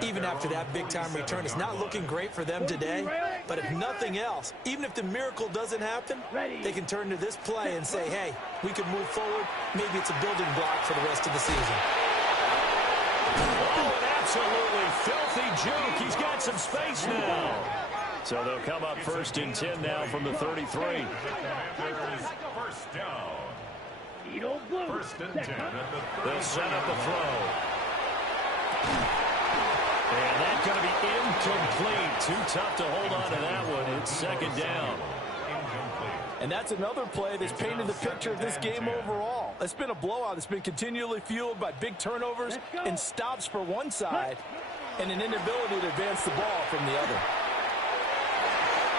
Even after that big-time return, it's not looking great for them today. But if nothing else, even if the miracle doesn't happen, they can turn to this play and say, hey, we can move forward. Maybe it's a building block for the rest of the season. Oh, an absolutely filthy juke. He's got some space now. So they'll come up 1st and 10 now from the 33. First down. 1st and 10 at the 30. They'll set up the throw. And that's going to be incomplete. Too tough to hold on to that one. It's 2nd down. And that's another play that's painted the picture of this game overall. It's been a blowout. It's been continually fueled by big turnovers and stops for one side and an inability to advance the ball from the other.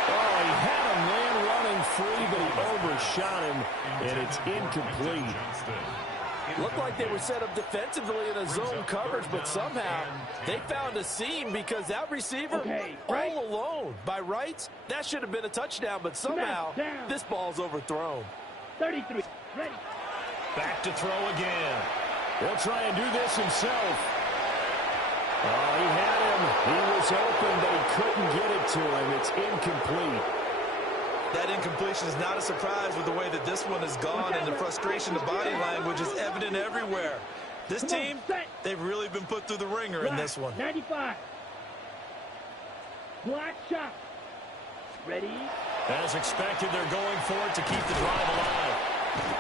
Oh, he had a man running free, but he overshot him, and it's incomplete. Looked like they were set up defensively in a zone coverage, but somehow they found a seam because that receiver all alone. By rights, that should have been a touchdown, but somehow this ball's overthrown. 33. Ready. Back to throw again. He'll try and do this himself. Oh, he had him. He was open, but he couldn't get it to him. It's incomplete. That incompletion is not a surprise with the way that this one has gone, and the frustration, the body language is evident everywhere. This team, they've really been put through the ringer in this one. 95. Block shot. Ready. As expected, they're going for it to keep the drive alive.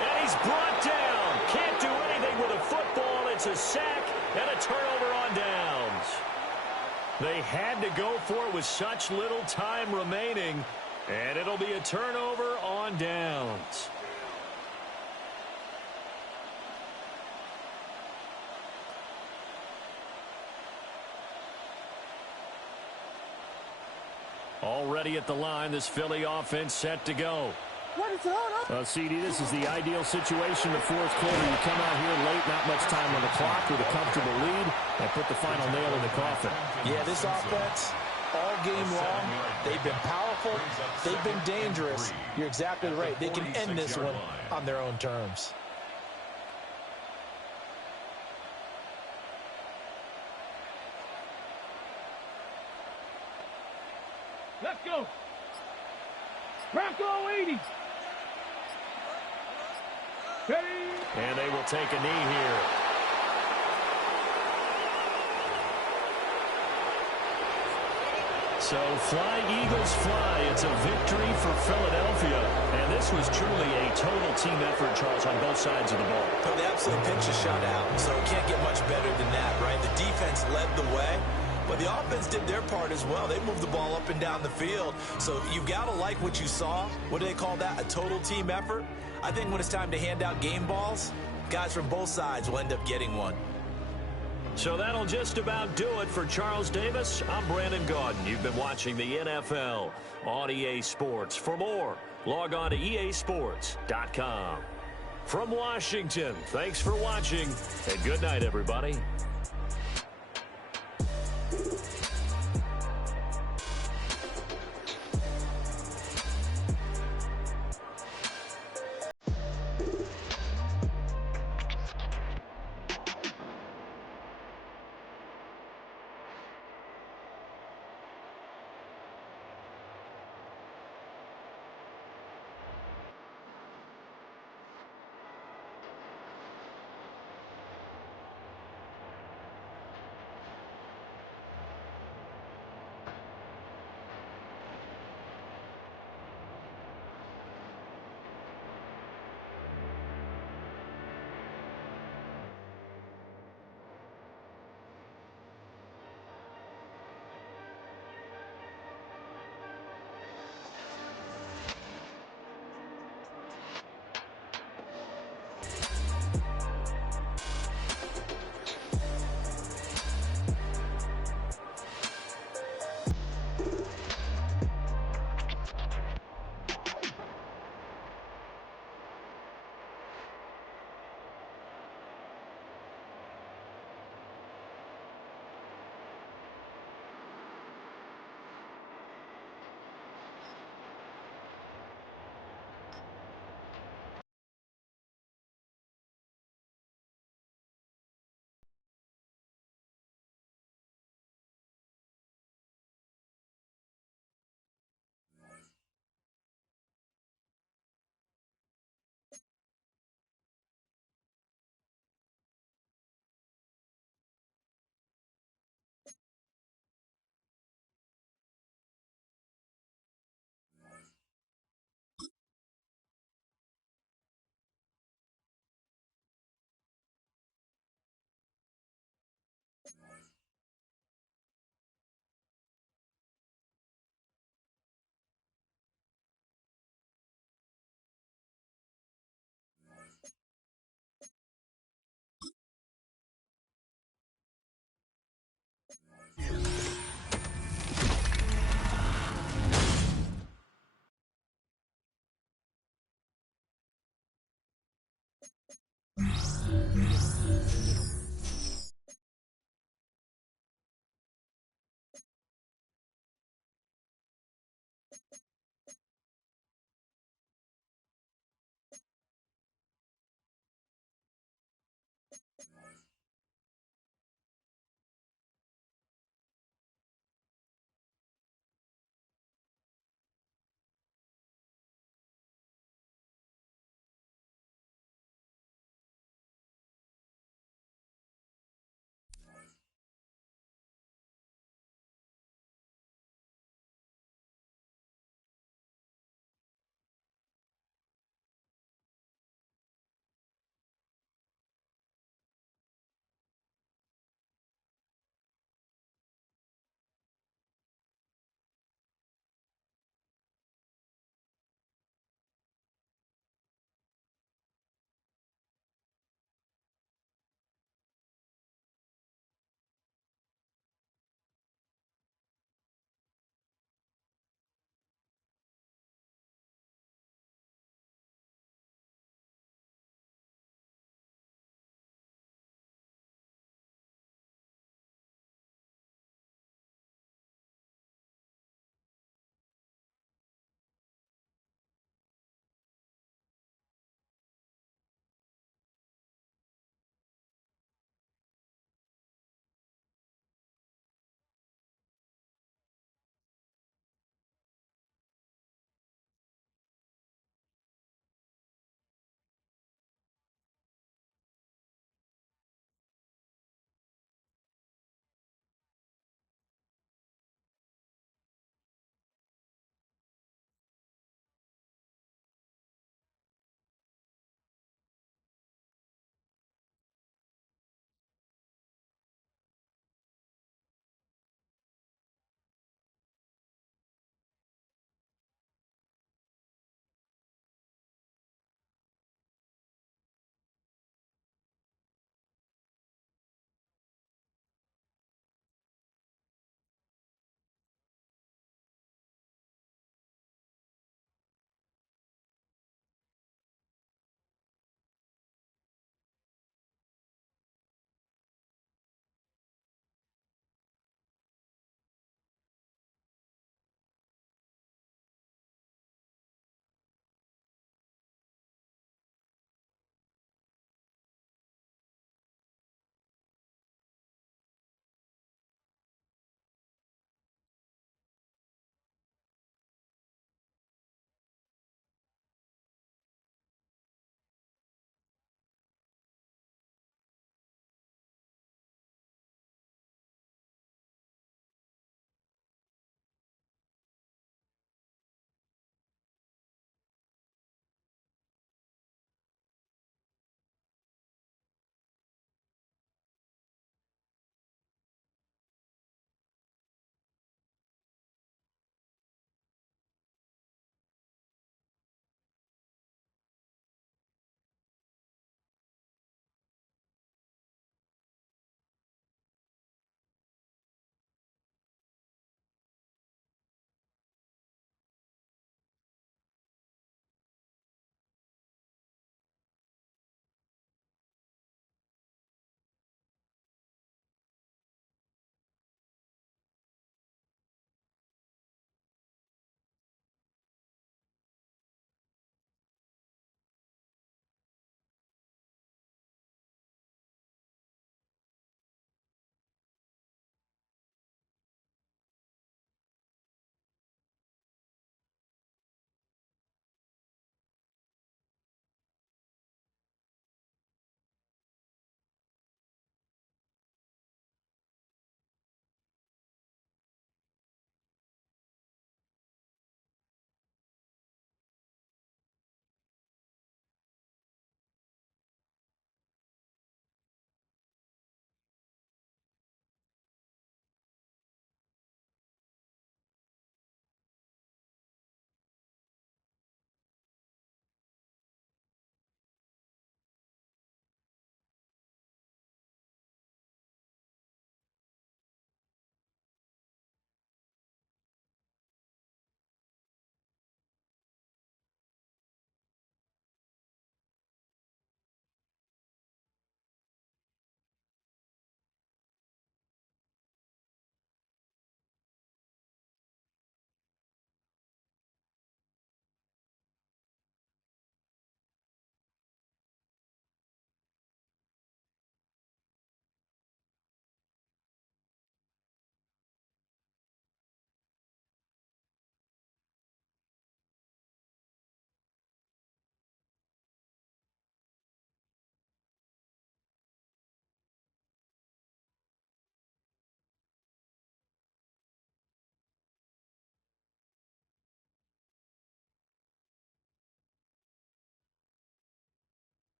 And he's brought down. Can't do anything with a football. It's a sack and a turnover on downs. They had to go for it with such little time remaining. And it'll be a turnover on downs. Already at the line, this Philly offense set to go. What is on? CD, this is the ideal situation in the fourth quarter. You come out here late, not much time on the clock, with a comfortable lead, and put the final nail in the coffin. Yeah, this offense, all game long, they've been powerful, they've been dangerous. You're exactly right. They can end this one on their own terms. Let's go. Bronco 80. Ready. And they will take a knee here. So fly, Eagles, fly. It's a victory for Philadelphia. And this was truly a total team effort, Charles, on both sides of the ball. No, they absolutely pinched a shot out, so it can't get much better than that, right? The defense led the way, but the offense did their part as well. They moved the ball up and down the field. So you've got to like what you saw. What do they call that? A total team effort? I think when it's time to hand out game balls, guys from both sides will end up getting one. So that'll just about do it for Charles Davis. I'm Brandon Gaudin. You've been watching the NFL on EA Sports. For more, log on to easports.com. From Washington, thanks for watching, and good night, everybody.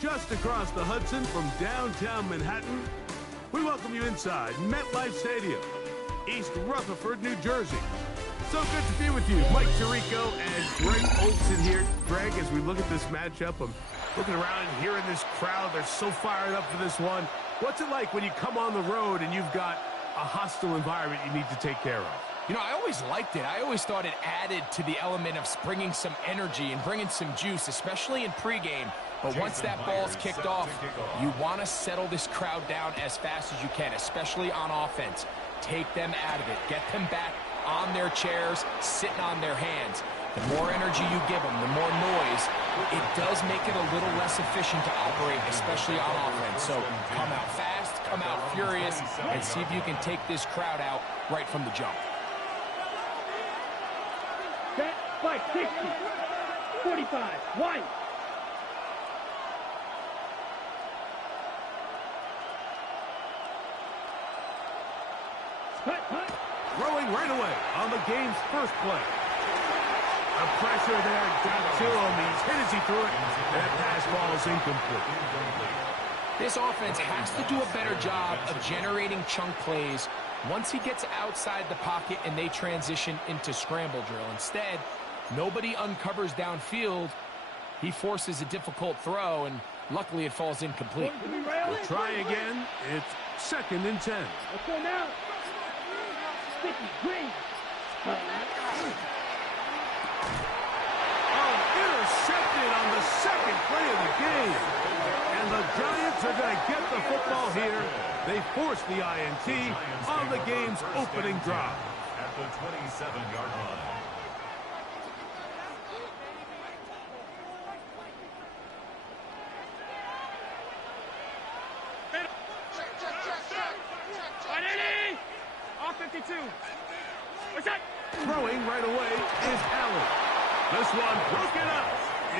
Just across the Hudson from downtown Manhattan, we welcome you inside MetLife Stadium, East Rutherford, New Jersey. So good to be with you. Mike Tirico and Greg Olson here. Greg, as we look at this matchup, I'm looking around and hearing this crowd. They're so fired up for this one. What's it like when you come on the road and you've got a hostile environment you need to take care of? You know, I always liked it. I always thought it added to the element of bringing some energy and bringing some juice, especially in pregame. But once that ball's kicked off, you want to settle this crowd down as fast as you can, especially on offense. Take them out of it. Get them back on their chairs, sitting on their hands. The more energy you give them, the more noise, it does make it a little less efficient to operate, especially on offense. So come out fast, come out furious, and see if you can take this crowd out right from the jump. Set, fight, 60, 45, white. Cut. Throwing right away on the game's first play. The pressure there got to him. He's hit as he threw it. That pass ball is incomplete. This offense has to do a better job of generating chunk plays once he gets outside the pocket and they transition into scramble drill. Instead, nobody uncovers downfield. He forces a difficult throw, and luckily it falls incomplete. We'll try again. It's 2nd and 10. Let's go now. Sticky, green. Intercepted on the second play of the game. And the Giants are going to get the football here. They force the INT on the game's opening drive. At the 27-yard line. All 52. What's that? Throwing right away is Allen. This one broken up.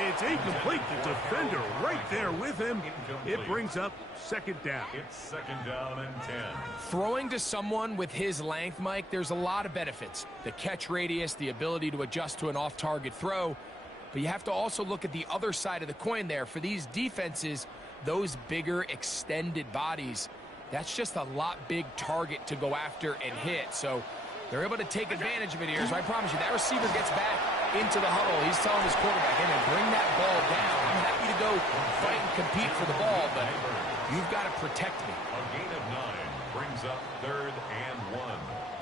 It's incomplete. The defender right there with him. It brings up 2nd down. It's 2nd down and 10. Throwing to someone with his length, Mike, there's a lot of benefits. The catch radius, the ability to adjust to an off-target throw. But you have to also look at the other side of the coin there. For these defenses, those bigger extended bodies, that's just a lot big target to go after and hit. So they're able to take advantage of it here. So I promise you, that receiver gets back into the huddle. He's telling his quarterback, hey, man, bring that ball down. I'm happy to go fight and compete for the ball, but you've got to protect me. A gain of 9 brings up 3rd and 1.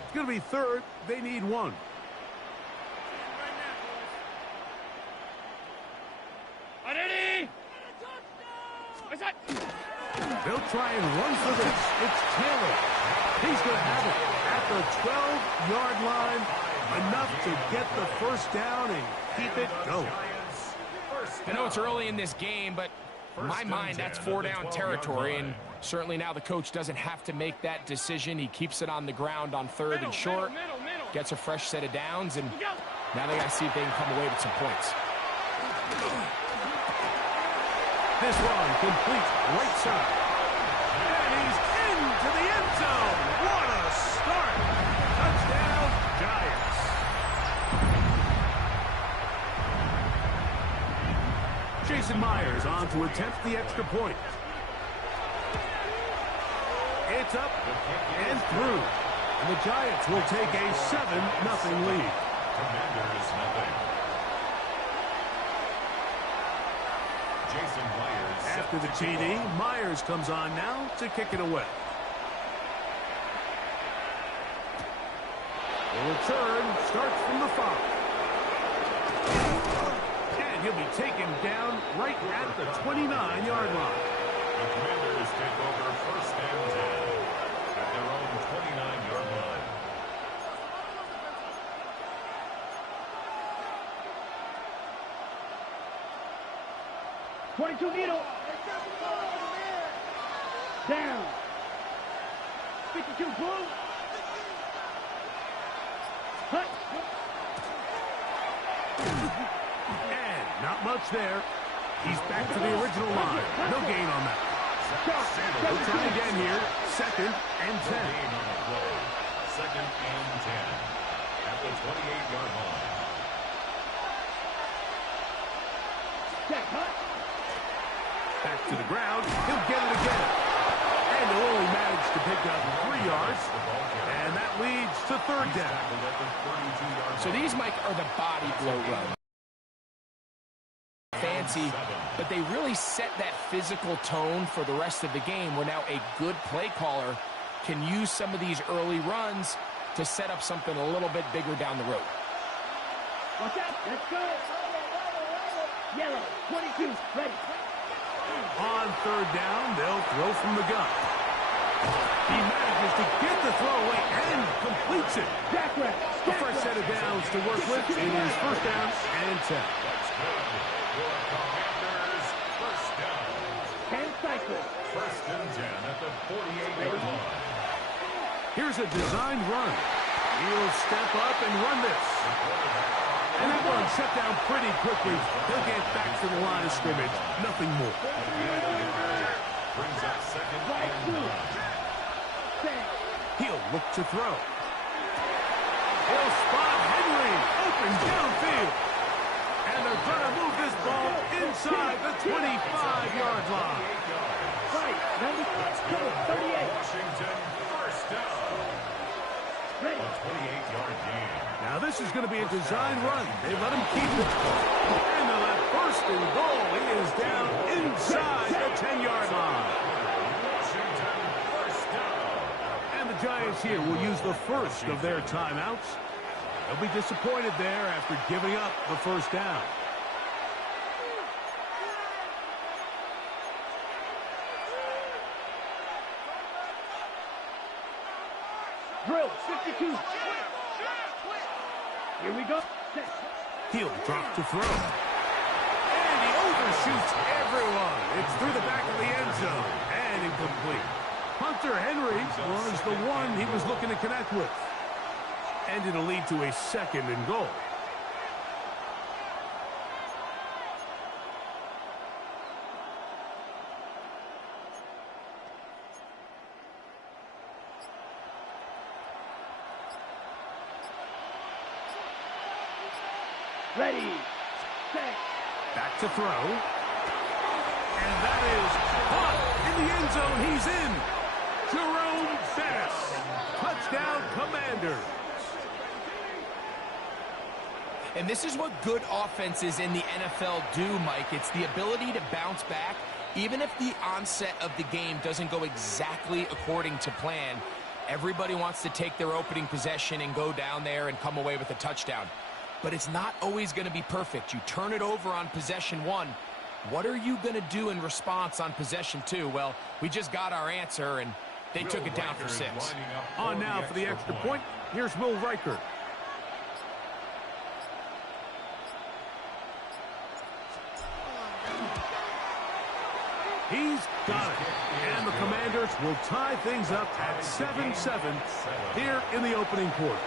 It's going to be 3rd. They need 1. Ready? What's that? They'll try and run for this. It's Taylor. He's going to have it at the 12-yard line. Enough to get the first down and keep it going. I know it's early in this game, but in my mind, that's 4-down territory. And certainly now the coach doesn't have to make that decision. He keeps it on the ground on 3rd and short. Gets a fresh set of downs. And now they got to see if they can come away with some points. This one complete right side. And he's into the end zone. What a start. Touchdown, Giants. Jason Myers on to attempt the extra point. It's up and through. And the Giants will take a 7-0 lead. Commanders nothing. Jason Myers. After the TD, Myers comes on now to kick it away. The return starts from the 5. And he'll be taken down right at the 29-yard line. The Commanders take over 1st and 10 at their own 29-yard line. .22 needle. Down. 52 blue. Hut. And not much there. He's back to the original line. No gain on that. We'll try again here. 2nd and 10. Gain on the play. 2nd and 10 at the 28-yard line. Check, hut. Back to the ground. He'll get it again. And he'll only manage to pick up 3 yards. And that leads to third down. So these, Mike, are the body blow runs. Fancy, but they really set that physical tone for the rest of the game, where now a good play caller can use some of these early runs to set up something a little bit bigger down the road. Watch out. Let's go. Yellow, 22, ready. On third down, they'll throw from the gun. He manages to get the throw away and completes it. Jackrabbit. A fresh set of downs to work with. It is first down and 10. First down. 10 cycle. First and 10 at the 48-yard line. Here's a designed run. He'll step up and run this. And that one shut down pretty quickly. He'll get back to the line of scrimmage. Nothing more. Brings up second and 9. He'll look to throw. He'll spot Henry open downfield. And they're going to move this ball inside the 25-yard line. Right, 38. Washington, first down. Ready. A 28-yard gain. Now this is going to be a design run. They let him keep it. And they'll have first and goal. He is down inside the 10-yard line. Washington, first down. And the Giants here will use the first of their timeouts. They'll be disappointed there after giving up the first down. Drill, 52. Here we go. Set. He'll drop to throw. And he overshoots everyone. It's through the back of the end zone. And incomplete. Hunter Henry was the one he was looking to connect with. And it'll lead to a second and goal. Ready. Set. Back to throw. And that is caught in the end zone. He's in. Jerome Bettis. Touchdown, Commanders. And this is what good offenses in the NFL do, Mike. It's the ability to bounce back, even if the onset of the game doesn't go exactly according to plan. Everybody wants to take their opening possession and go down there and come away with a touchdown. But it's not always going to be perfect. You turn it over on possession 1. What are you going to do in response on possession 2? Well, we just got our answer, and they took it down for 6. On now for the extra point. Here's Will Riker. He's got it. And the Commanders will tie things up at 7-7 here in the opening quarter.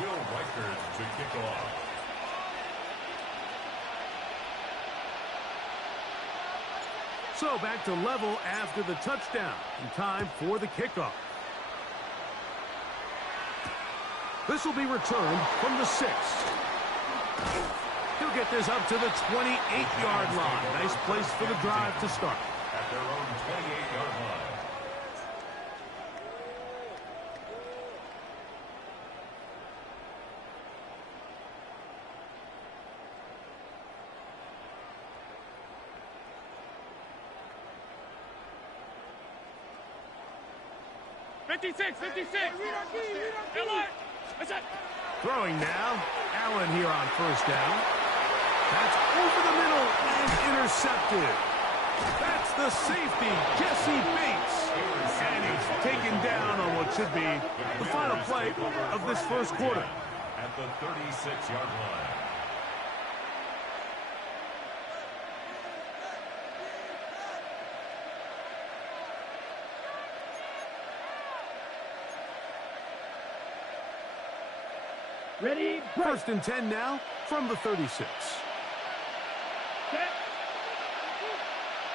Will Riker to kick off. So back to level after the touchdown. And time for the kickoff. This will be returned from the 6. He'll get this up to the 28-yard line. Nice place for the drive to start. At their own 28-yard line. Throwing now. Allen here on first down. That's over the middle and intercepted. That's the safety, Jesse Bates. And he's taken down on what should be the final play of this first quarter. at the 36-yard line. Ready, break. 1st and 10 now from the 36. Set.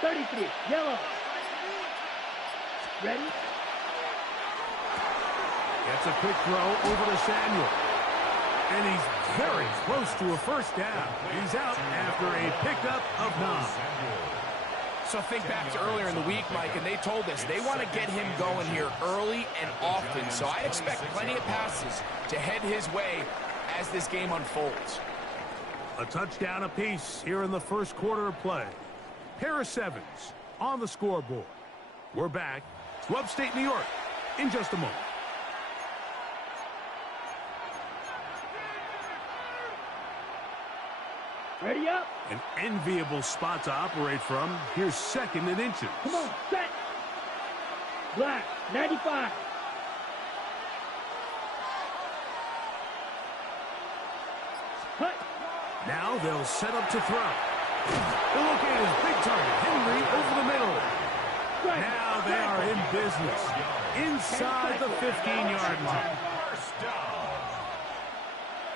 33, yellow. Ready? Gets a quick throw over to Samuel. And he's very close to a first down. He's out after a pickup of 9. So think back to earlier in the week, Mike, and they told us they want to get him going here early and often. So I expect plenty of passes to head his way as this game unfolds. A touchdown apiece here in the first quarter of play. Pair of 7s on the scoreboard. We're back to upstate New York in just a moment. Ready up. An enviable spot to operate from. Here's 2nd and inches. Come on, set. Black, 95. Cut. Now they'll set up to throw. They'll locate his big target, Henry, over the middle. Strike. Now they are in business inside the 15-yard line. First down.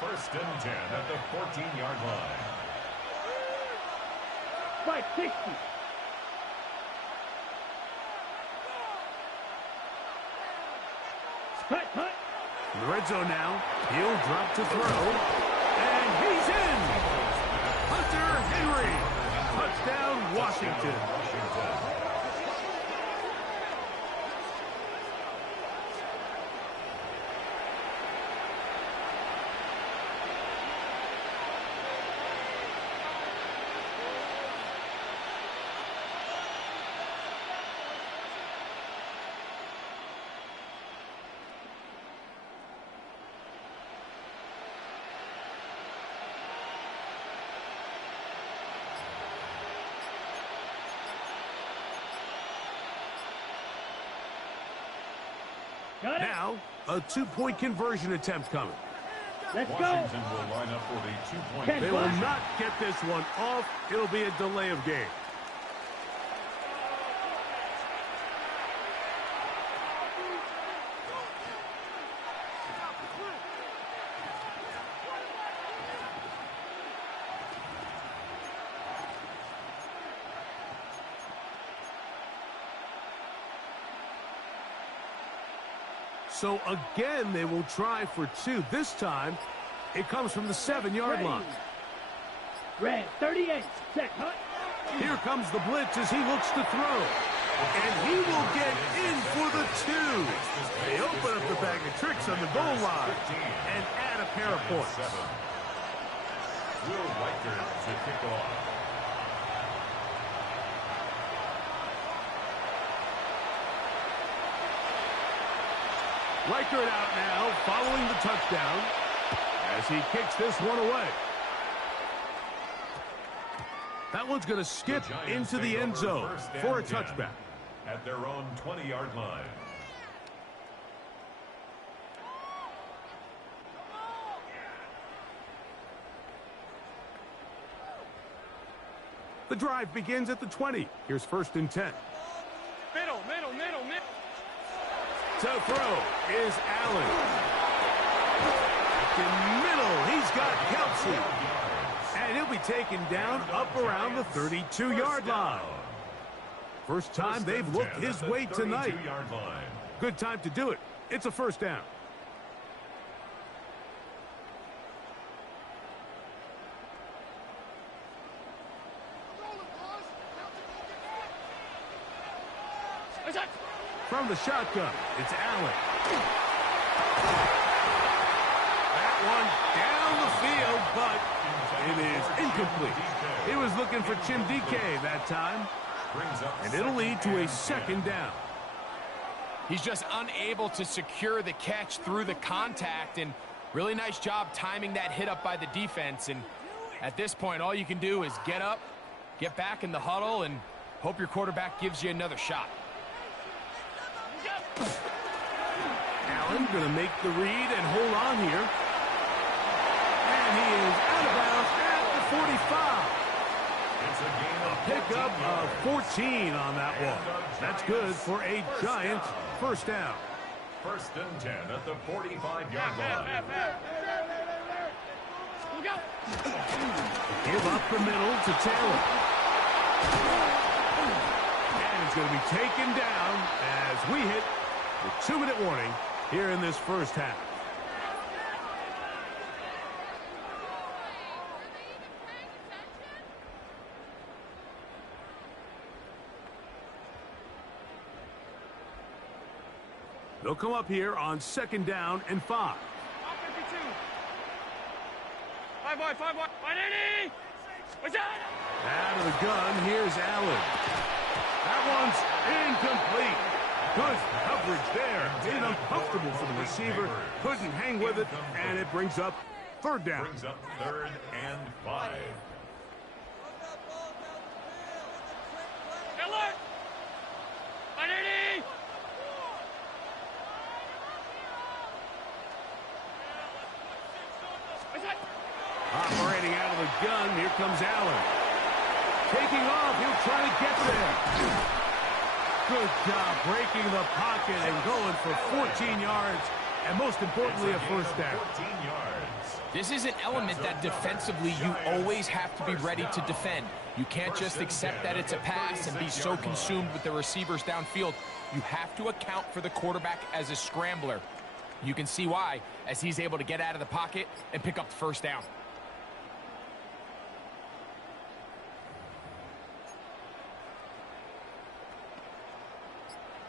1st and 10 at the 14-yard line. 560. Cut, cut. In the red zone now, he'll drop to throw, and he's in! Hunter Henry, touchdown Washington. Now, a 2-point conversion attempt coming. Let's go. Washington will line up for the 2-point. They will not get this one off. It'll be a delay of game. So again, they will try for 2. This time, it comes from the 7-yard line. Red, 38. Set, cut. Here comes the blitz as he looks to throw. And he will get in for the 2. They open up the bag of tricks on the goal line and add a pair of points. Will Riker to kick off. Reichert out now, following the touchdown, as he kicks this one away. That one's going to skip into the end zone for a touchback. At their own 20-yard line. The drive begins at the 20. Here's 1st and 10. Middle. To throw is Allen. In middle, he's got Kelsey. And he'll be taken down up around the 32-yard line. First time they've looked his way tonight. Good time to do it. It's a first down. From the shotgun, it's Allen. That one down the field, but it is incomplete. He was looking for Chimdike that time, and it'll lead to a 2nd down. He's just unable to secure the catch through the contact, and really nice job timing that hit up by the defense. And at this point, all you can do is get up, get back in the huddle, and hope your quarterback gives you another shot. Allen going to make the read and hold on here. And he is out of bounds at the 45. It's a gain of Pickup 14 of yards. 14 on that one. That's good for a Giant first down. First and 10 at the 45-yard line. Give up the middle to Taylor. And it's going to be taken down as we hit the 2-minute warning here in this first half. They'll come up here on 2nd down and 5. 52. 5 wide, 180. What's that? Out of the gun, here's Allen. That one's incomplete. Good coverage there. Made it uncomfortable for the receiver. Couldn't hang with it, and it brings up 3rd down. Brings up 3rd and 5. Alert! 180. What's that? Operating out of the gun, here comes Allen. Taking off, he'll try to get there. Good job breaking the pocket and going for 14 yards, and most importantly, a first down. 14 yards. This is an element that defensively you always have to be ready to defend. You can't just accept that it's a pass and be so consumed with the receivers downfield. You have to account for the quarterback as a scrambler. You can see why, as he's able to get out of the pocket and pick up the first down.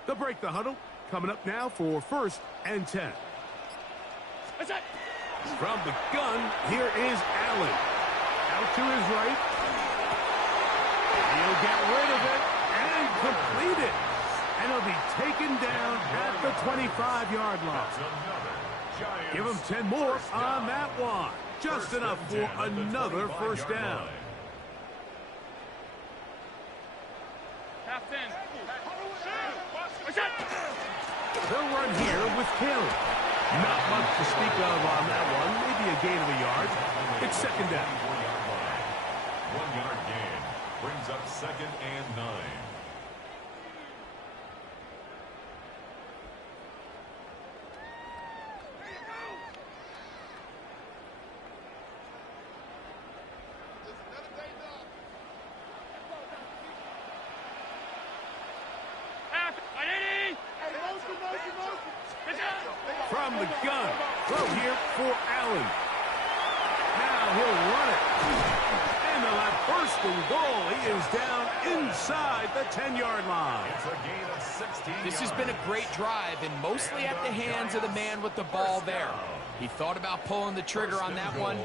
They'll break the huddle. Coming up now for 1st and 10. What's that? From the gun, here is Allen. Out to his right. He'll get rid of it and complete it. And he'll be taken down at the 25-yard line. Give him 10 more on that one. Just enough for another first down. Half 10. What's that? They'll run here with Taylor. Not much to speak of on that one. Maybe a gain of a yard. It's 2nd down. 1-yard gain. Brings up 2nd and 9. Half. 180. From the gun. Throw here for Allen. Now he'll run it. And they'll have 1st and goal. He is down inside the 10-yard line. It's a gain of 16 This has been a great drive, and mostly at the hands of the man with the ball there. He thought about pulling the trigger on that one,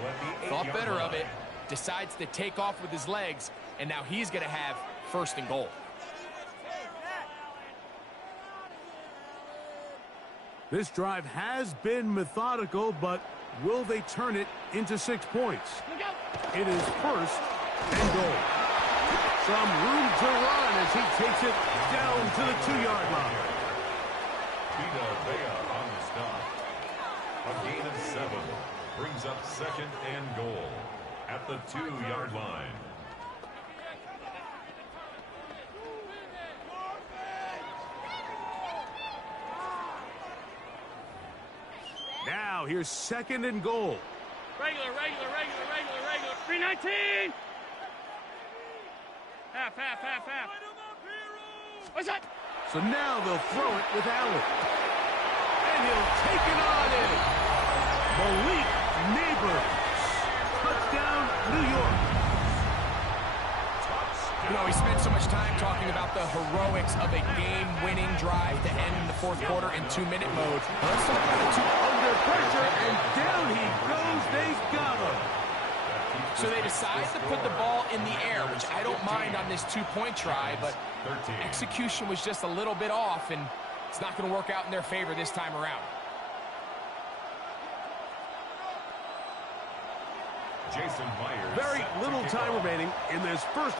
thought better of it, decides to take off with his legs, and now he's going to have 1st and goal. This drive has been methodical, but will they turn it into 6 points? It is 1st and goal. Some room to run as he takes it down to the 2-yard line. Vita Vea on the stop. A gain of 7. Brings up 2nd and goal at the 2-yard line. Now here's 2nd and goal. Regular. 319. Half. What's that? So now they'll throw it with Allen. And he'll take it on in. Malik Neighbors. Touchdown, New York. You know, we spent so much time talking about the heroics of a game-winning drive to end in the 4th quarter in 2-minute mode. Let's talk about the 2 Under pressure, and down he goes. They've got him. So they decide to put the ball in the air, which I don't mind on this 2-point try, but execution was just a little bit off, and it's not going to work out in their favor this time around. Jason Myers. Very little time remaining in this first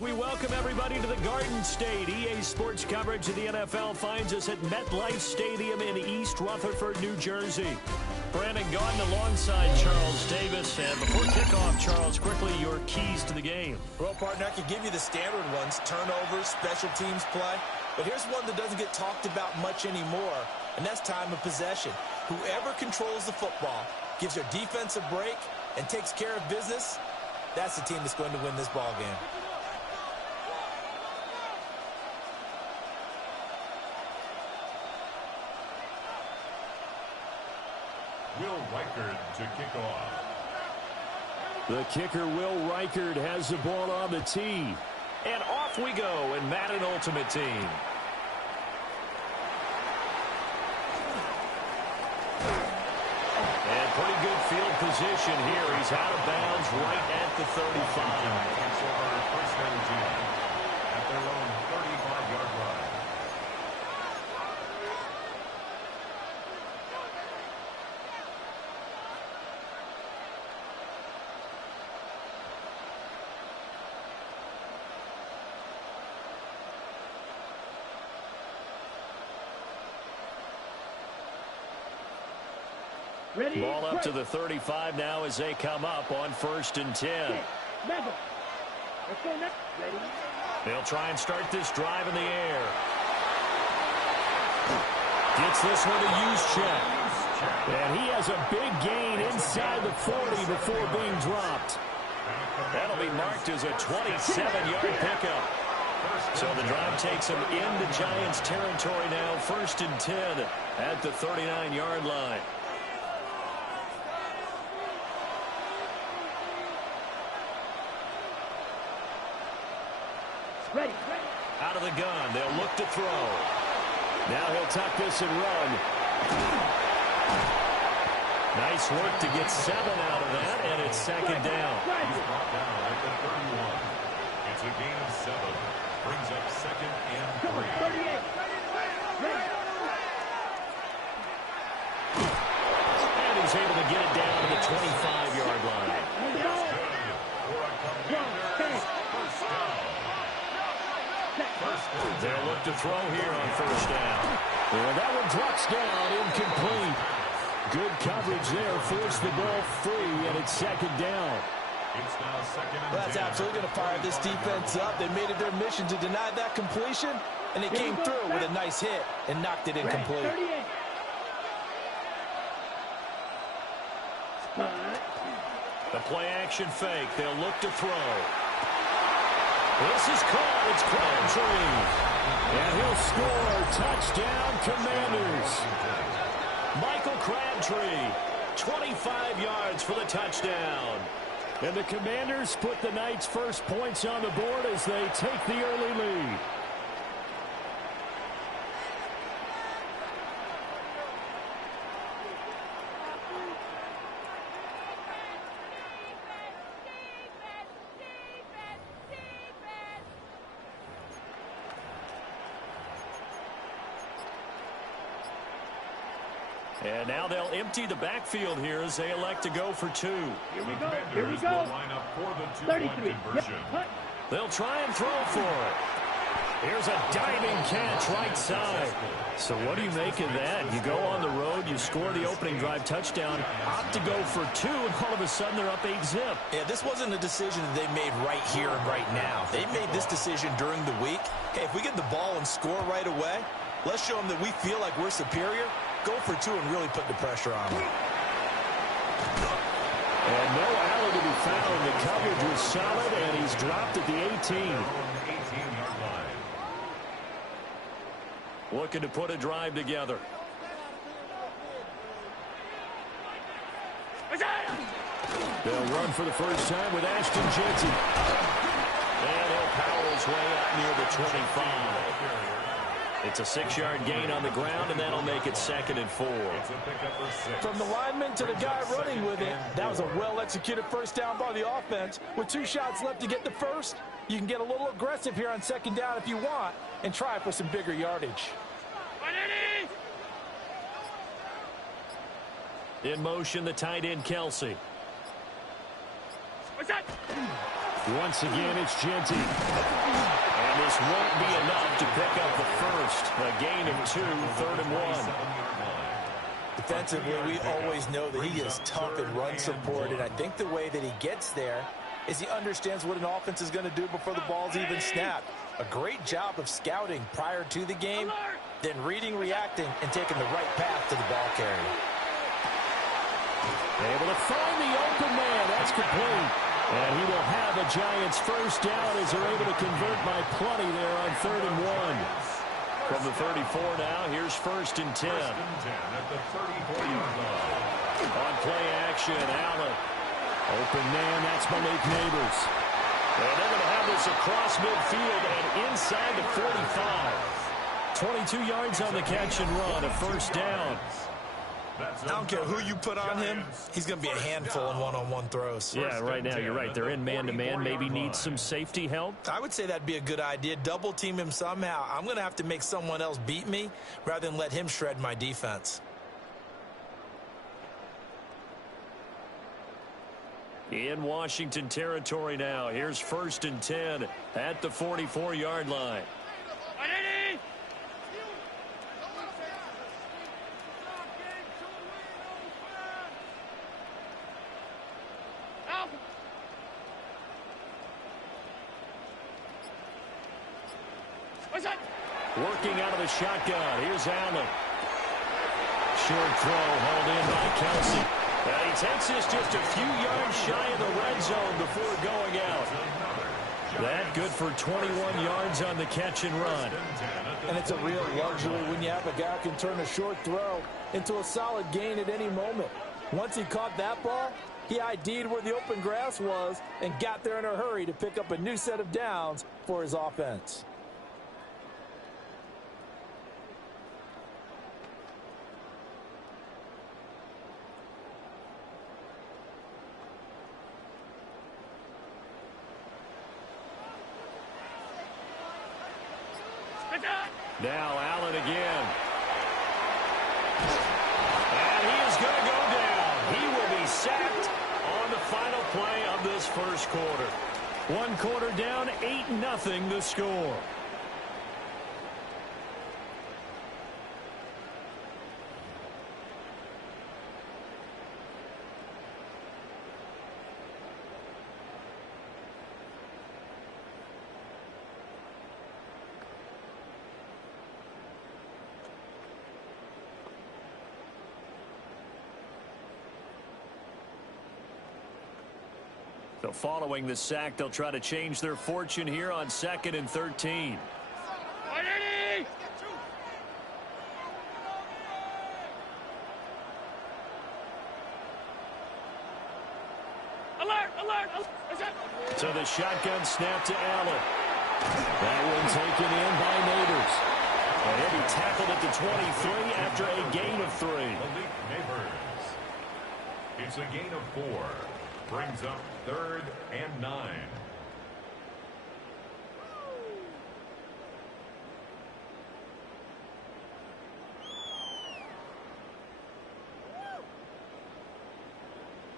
We welcome everybody to the Garden State. EA Sports coverage of the NFL finds us at MetLife Stadium in East Rutherford, New Jersey. Brandon Gaudin alongside Charles Davis. And before kickoff, Charles, quickly your keys to the game. Well, partner, I can give you the standard ones, turnovers, special teams play. But here's one that doesn't get talked about much anymore, and that's time of possession. Whoever controls the football, gives their defense a break, and takes care of business, that's the team that's going to win this ball game. Will Reichard to kick off. The kicker, Will Reichard, has the ball on the tee. And off we go in Madden Ultimate Team. And pretty good field position here. He's out of bounds right at the 35. Takes over first and 10 at their own 35-yard line. Ready? Ball up to the 35 now as they come up on first and 10. Let's go next. Ready? They'll try and start this drive in the air. Gets this one to use check. And he has a big gain inside the 40 before being dropped. That'll be marked as a 27-yard pickup. So the drive takes him into Giants territory now, first and 10 at the 39-yard line. Ready. Out of the gun, they'll look to throw. Now he'll tuck this and run. Nice work to get 7 out of that, and it's second down. He's brought down at the 31. It's a gain of 7. Brings up second and 3. 38. Ready. And he's able to get it down to the 25-yard line. They'll look to throw here on first down. And that one drops down, incomplete. Good coverage there, forced the ball free, and it's second down. It's now second and Well, that's 10. absolutely going to fire this defense up. They made it their mission to deny that completion, and they came through with a nice hit and knocked it incomplete. 38. The play action fake. They'll look to throw. This is caught. It's Crabtree. And he'll score. Touchdown, Commanders. Michael Crabtree, 25 yards for the touchdown. And the Commanders put the Knights' first points on the board as they take the early lead. And now they'll empty the backfield here as they elect to go for two. Here we go. Here we Commanders go. will line up for the two-point 33. conversion. Yep. They'll try and throw for it. Here's a diving catch right side. So what do you make of that? You go on the road, you score the opening drive touchdown, opt to go for two, and all of a sudden they're up 8-zip. Yeah, this wasn't a decision that they made right here and right now. They made this decision during the week. Hey, if we get the ball and score right away, let's show them that we feel like we're superior. Go for two and really put the pressure on them. And no alley to be found. The coverage was solid, and he's dropped at the 18. 18-yard line. Looking to put a drive together. They'll run for the first time with Ashton Jensen. And he'll power his way up near the 25. It's a 6-yard gain on the ground, and that'll make it 2nd and 4. From the lineman to the guy running with it, that was a well-executed first down by the offense. With 2 shots left to get the first, you can get a little aggressive here on 2nd down if you want and try for some bigger yardage. In motion, the tight end, Kelsey. Once again, it's Genty. And this won't be enough to pick up the first. A gain of 2, 3rd and 1. Defensively, we always know that he is tough in run support, and I think the way that he gets there is he understands what an offense is going to do before the ball's even snapped. A great job of scouting prior to the game, then reading, reacting, and taking the right path to the ball carrier. Able to find the open man. That's complete. And he will have a Giants first down as they're able to convert by plenty there on 3rd and 1. From the 34 now, here's 1st and 10. 1st and 10 at the 34-yard line. On play action, Allen. Open man, that's Malik Neighbors. And they're going to have this across midfield and inside the 45. 22 yards on the catch and run, a first down. I don't care who you put on him, he's going to be a handful in one-on-one throws. Yeah, right now you're right. They're in man-to-man. Maybe need some safety help. I would say that'd be a good idea. Double team him somehow. I'm going to have to make someone else beat me rather than let him shred my defense. In Washington territory now. Here's 1st and 10 at the 44-yard line. Working out of the shotgun. Here's Allen. Short throw hauled in by Kelsey. And he takes this just a few yards shy of the red zone before going out. That good for 21 yards on the catch and run. And it's a real luxury when you have a guy who can turn a short throw into a solid gain at any moment. Once he caught that ball, he ID'd where the open grass was and got there in a hurry to pick up a new set of downs for his offense. Now Allen again. And he is going to go down. He will be sacked on the final play of this first quarter. 1 quarter down, 8-0 the score. So following the sack, they'll try to change their fortune here on 2nd and 13. So the shotgun snap to Allen. That one taken in by Neighbors. And he'll be tackled at the 23 after a gain of 3. Malik Neighbors. It's a gain of 4. Brings up 3rd and 9.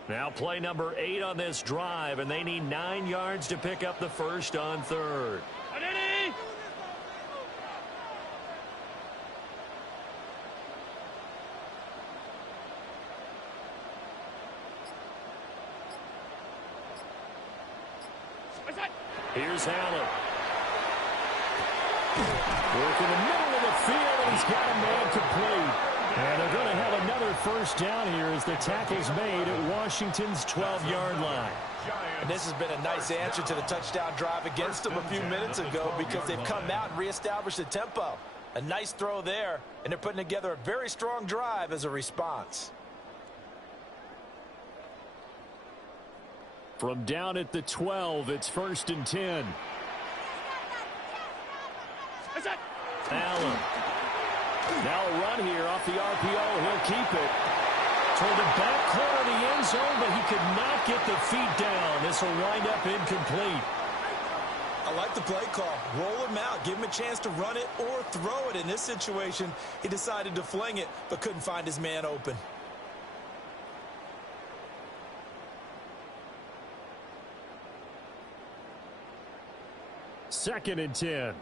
Now play number 8 on this drive, and they need 9 yards to pick up the first on 3rd. Here's Allen. Work in the middle of the field, and he's got a man complete. And they're going to have another first down here as the tackle's made at Washington's 12-yard line. And this has been a nice answer to the touchdown drive against them a few minutes ago because they've come out and reestablished the tempo. A nice throw there, and they're putting together a very strong drive as a response. From down at the 12, it's 1st and 10. Allen. Now a run here off the RPO. He'll keep it. Toward the back corner of the end zone, but he could not get the feet down. This will wind up incomplete. I like the play call. Roll him out. Give him a chance to run it or throw it. In this situation, he decided to fling it, but couldn't find his man open. Second and 10.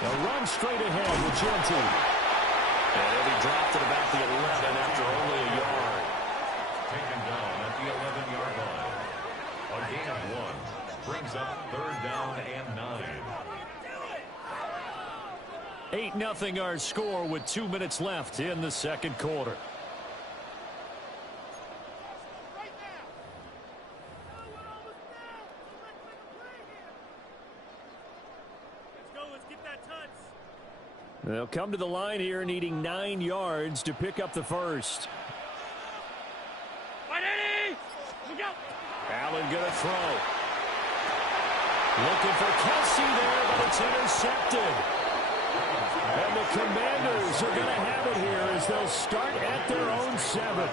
A run straight ahead with Genty. And he'll be dropped at about the 11 after only a yard. Taken down at the 11-yard line. A gain of 1. Brings up 3rd down and 9. 8-0 our score with 2 minutes left in the second quarter. They'll come to the line here needing 9 yards to pick up the first. Allen going to throw. Looking for Kelsey there, but it's intercepted. And the Commanders are going to have it here as they'll start at their own 7.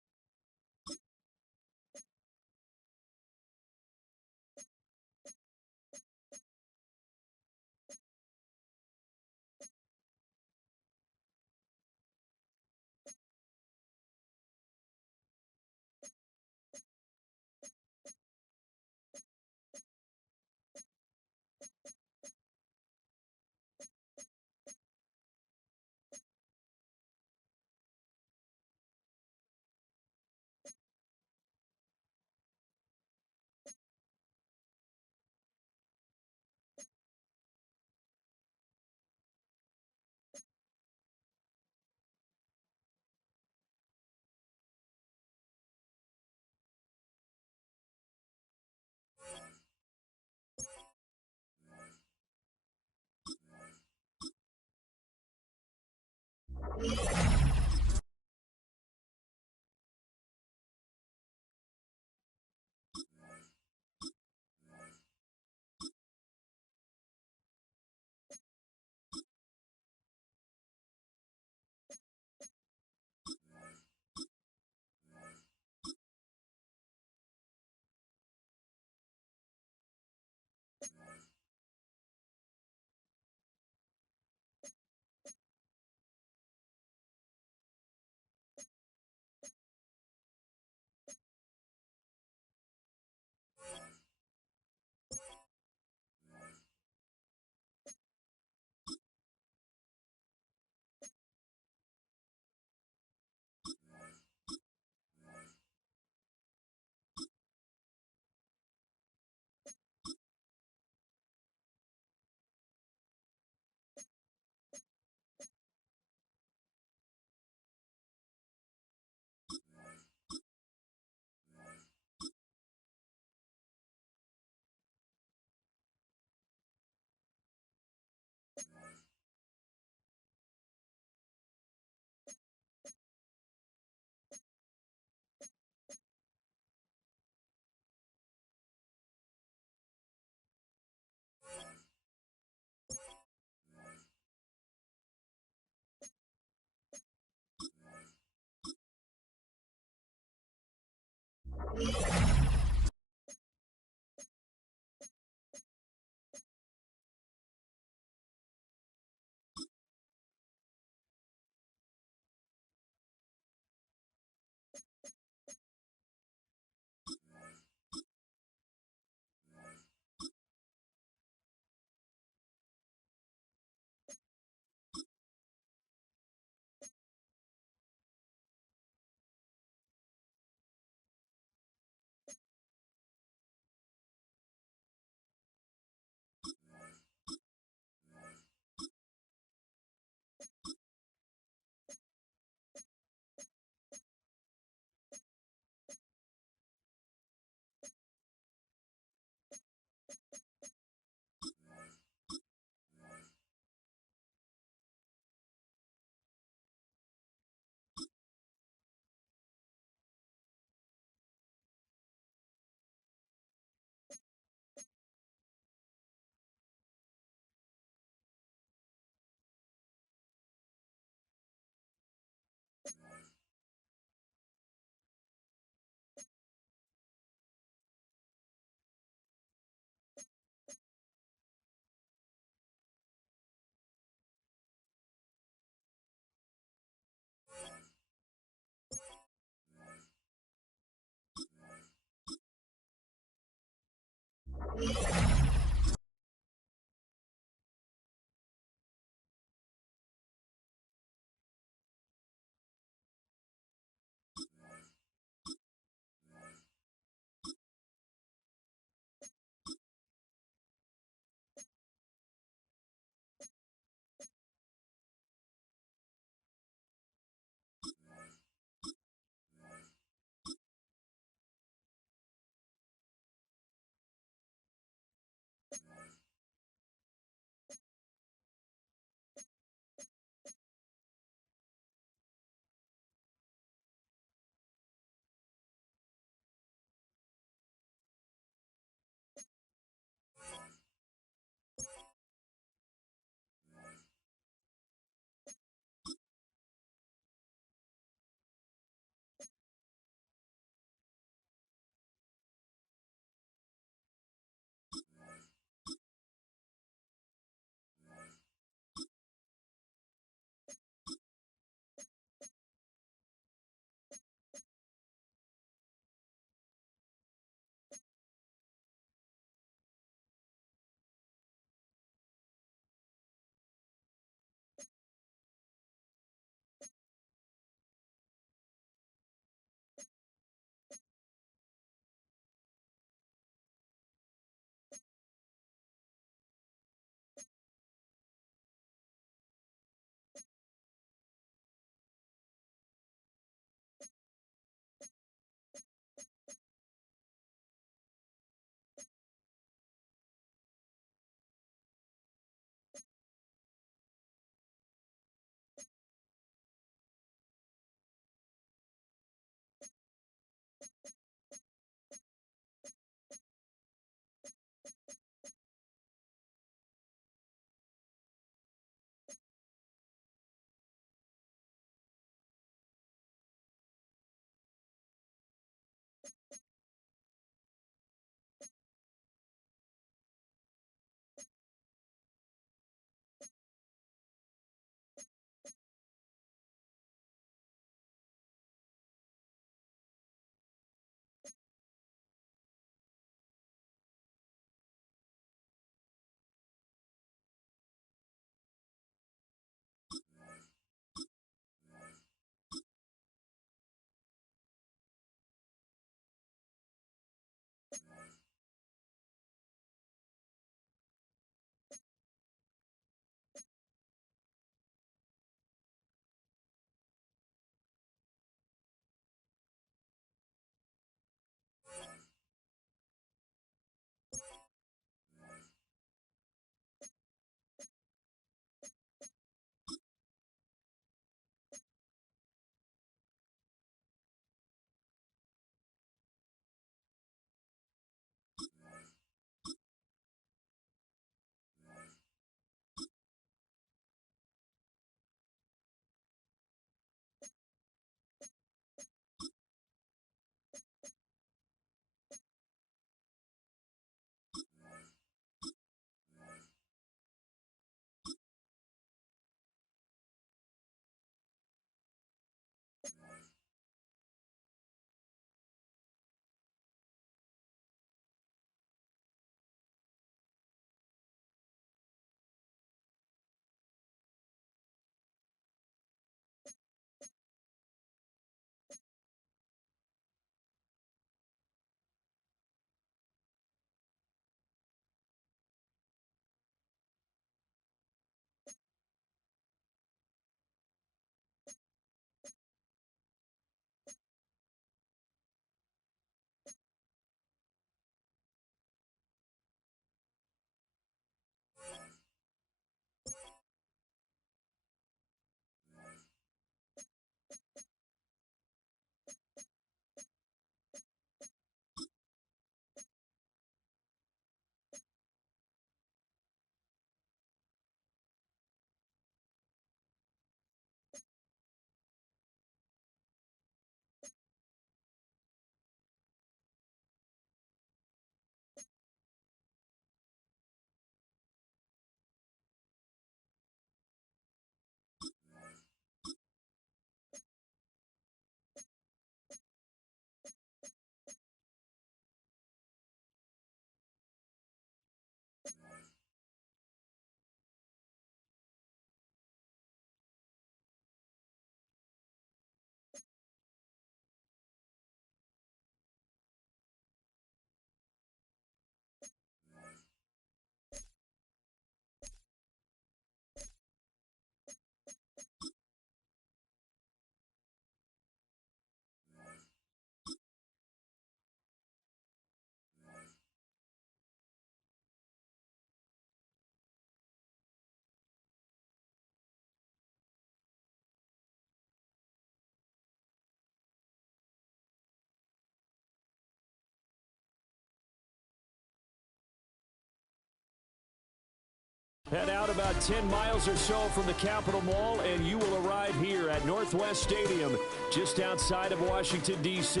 Head out about 10 miles or so from the Capitol Mall, and you will arrive here at Northwest Stadium, just outside of Washington, D.C.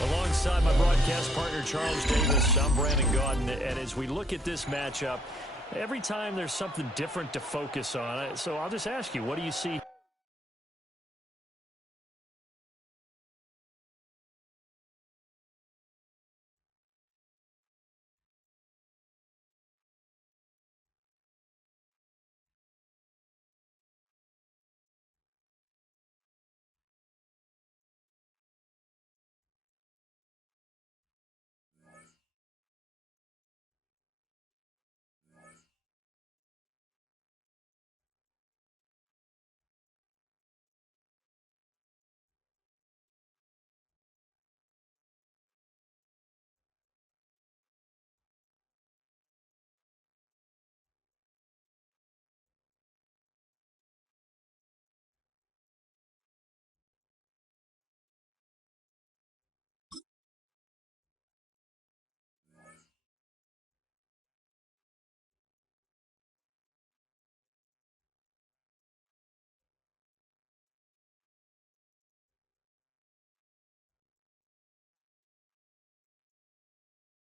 Alongside my broadcast partner, Charles Davis, I'm Brandon Gaudin, and as we look at this matchup, every time there's something different to focus on. So I'll just ask you, what do you see?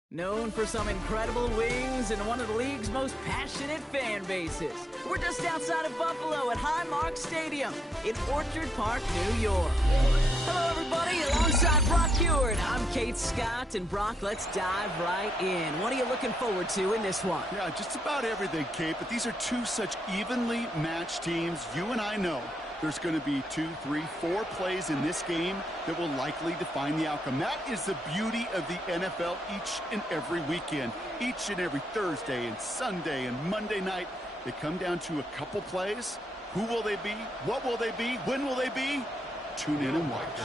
Known for some incredible wings and one of the league's most passionate fan bases. We're just outside of Buffalo at Highmark Stadium in Orchard Park, New York. Hello, everybody. Alongside Brock Hewitt, I'm Kate Scott. And Brock, let's dive right in. What are you looking forward to in this one? Yeah, just about everything, Kate. But these are two such evenly matched teams. You and I know there's going to be 2, 3, 4 plays in this game that will likely define the outcome. That is the beauty of the NFL each and every weekend. Each and every Thursday and Sunday and Monday night, they come down to a couple plays. Who will they be? What will they be? When will they be? Tune in and watch.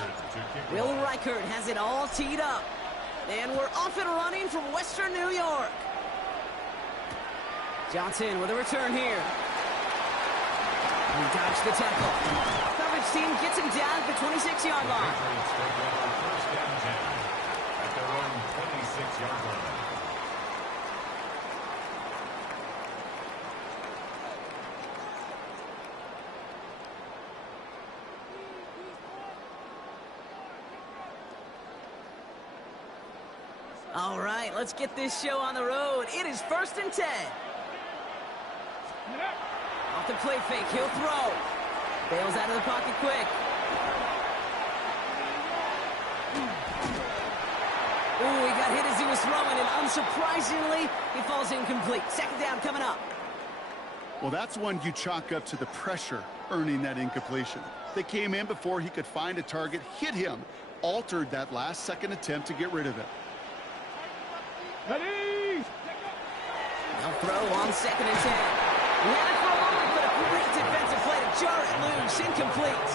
Will Reichert has it all teed up. And we're off and running from Western New York. Johnson with a return here. He dodged the tackle. Coverage team gets him down at the 26-yard line. At their own 26-yard line. All right, let's get this show on the road. It is 1st and 10. Off the play fake, he'll throw. Bails out of the pocket quick. Ooh, he got hit as he was throwing, and unsurprisingly, he falls incomplete. 2nd down coming up. Well, that's one you chalk up to the pressure earning that incompletion. They came in before he could find a target, hit him, altered that last second attempt to get rid of it. Ready? They'll throw on 2nd and 10. He had it for a moment, but a great defensive play to jar it loose. Incomplete.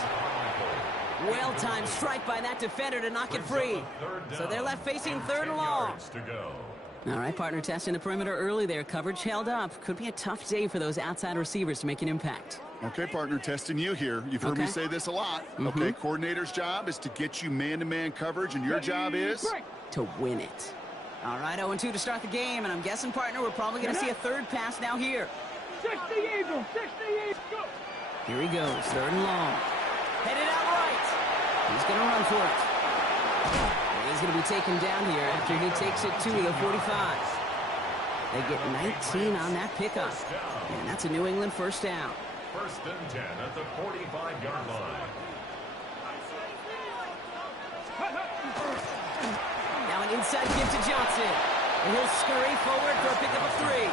Well-timed strike by that defender to knock it free. So they're left facing 3rd and long. All right, partner, testing the perimeter early there. Coverage held up. Could be a tough day for those outside receivers to make an impact. Okay, partner, testing you here. You've heard me say this a lot. Okay, coordinator's job is to get you man-to-man coverage, and your job is? To win it. All right, 0-2 to start the game, and I'm guessing, partner, we're probably going to see a 3rd pass now here. 60 Eagles, 60 Eagles, go! Here he goes, 3rd and long. Headed out right. He's going to run for it. And he's going to be taken down here after he takes it to the 45. They get 19 on that pickup. And that's a New England 1st down. 1st and 10 at the 45-yard line. Now an inside give to Johnson. And he'll scurry forward for a pickup of 3.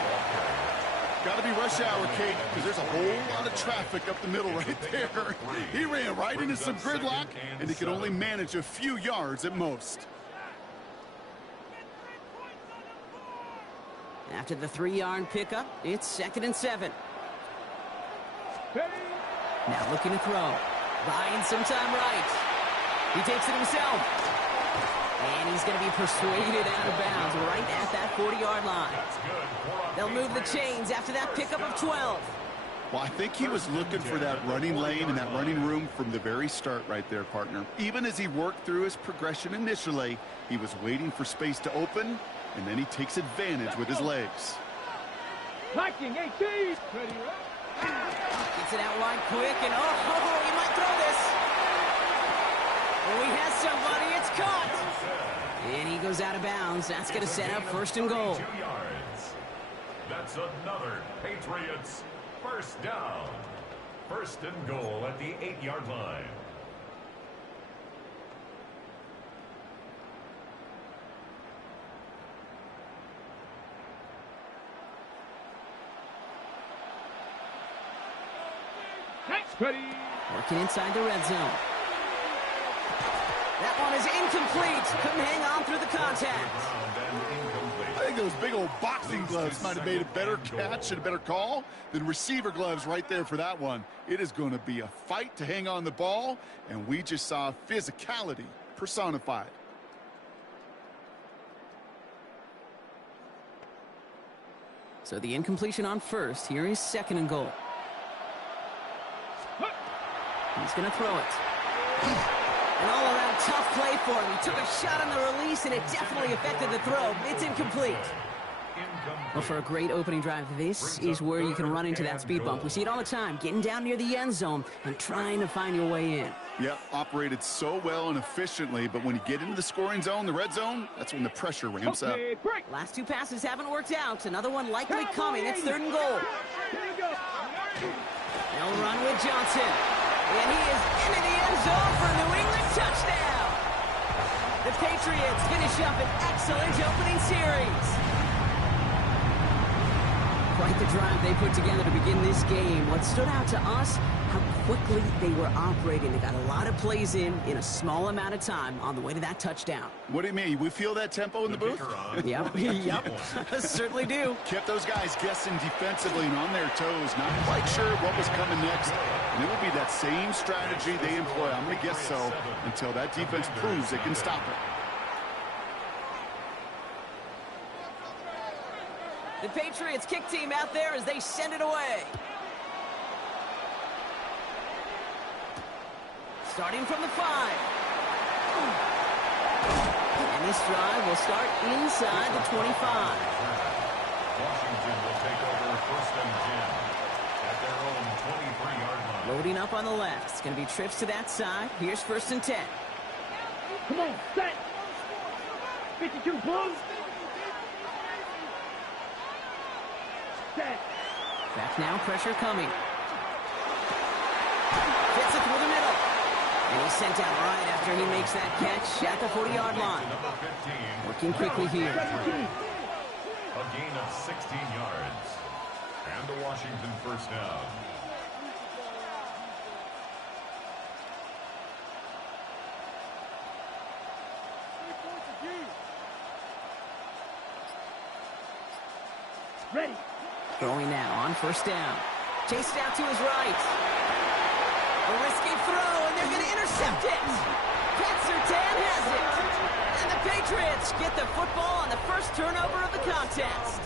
Got to be rush hour, Kate, because there's a whole lot of traffic up the middle right there. He ran right into some gridlock, and he could only manage a few yards at most. After the 3-yard pickup, it's 2nd and 7. Now looking to throw. Buying some time right. He takes it himself. And he's going to be persuaded out of bounds right at that 40-yard line. They'll move the chains after that pickup of 12. Well, I think he was looking for that running lane and that running room from the very start right there, partner. Even as he worked through his progression initially, he was waiting for space to open, and then he takes advantage with his legs. Liking 18. Ready, Gets it out wide quick, and oh, he might throw this. Oh, he has somebody. It's caught. And he goes out of bounds. That's going to set up first and goal. 2 yards. That's another Patriots first down. First and goal at the 8-yard line. Ready. Working inside the red zone. That one is incomplete. Couldn't hang on through the contact. I think those big old boxing gloves might have made a better catch and a better call than receiver gloves right there for that one. It is going to be a fight to hang on the ball, and we just saw physicality personified. So the incompletion on first. Here is second and goal. He's going to throw it. An all-around tough play for him. He took a shot on the release, and it definitely affected the throw. It's incomplete. Well, for a great opening drive, this is where you can run into that speed bump. We see it all the time, getting down near the end zone and trying to find your way in. Yep, operated so well and efficiently, but when you get into the scoring zone, the red zone, that's when the pressure ramps up. Last 2 passes haven't worked out. Another one likely coming. It's third and goal. They'll run with Johnson. And he is into the end zone for a New England touchdown. The Patriots finish up an excellent opening series. Quite the drive they put together to begin this game. What stood out to us, how quickly they were operating. They got a lot of plays in a small amount of time on the way to that touchdown. What do you mean? We feel that tempo in the booth? Yep, certainly do. Kept those guys guessing defensively and on their toes, not quite sure what was coming next. And it will be that same strategy they employ, I'm going to guess so, until that defense proves it can stop it. The Patriots kick team out there as they send it away. Starting from the 5. And this drive will start inside the 25. Washington will take over first and 10 at their own 23-yard line. Loading up on the left. It's going to be trips to that side. Here's first and 10. Come on, set. 52 Bulls. Set. Back now, pressure coming. Fits it through the middle. And he's sent out right after he makes that catch at the 40-yard line. Working quickly here. A gain of 16 yards. And the Washington first down. Ready. Throwing now on first down. Chased out to his right. A risky throw, and they're going to intercept it. Pat Surtain has it. And the Patriots get the football on the first turnover of the contest.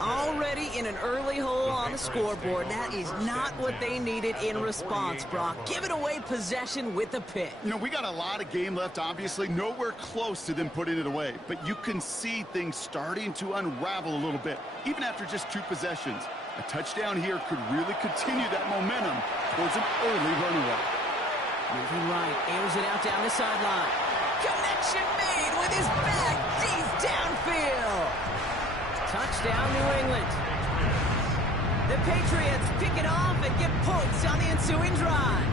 Already in an early hole on the scoreboard. That is not what they needed in response, Brock. Giving away possession with the pick. You know, we got a lot of game left, obviously. Nowhere close to them putting it away. But you can see things starting to unravel a little bit, even after just 2 possessions. A touchdown here could really continue that momentum towards an early runaway. Moving right, airs it out down the sideline. Connection made with his back deep downfield. Touchdown, New England. The Patriots pick it off and get points on the ensuing drive.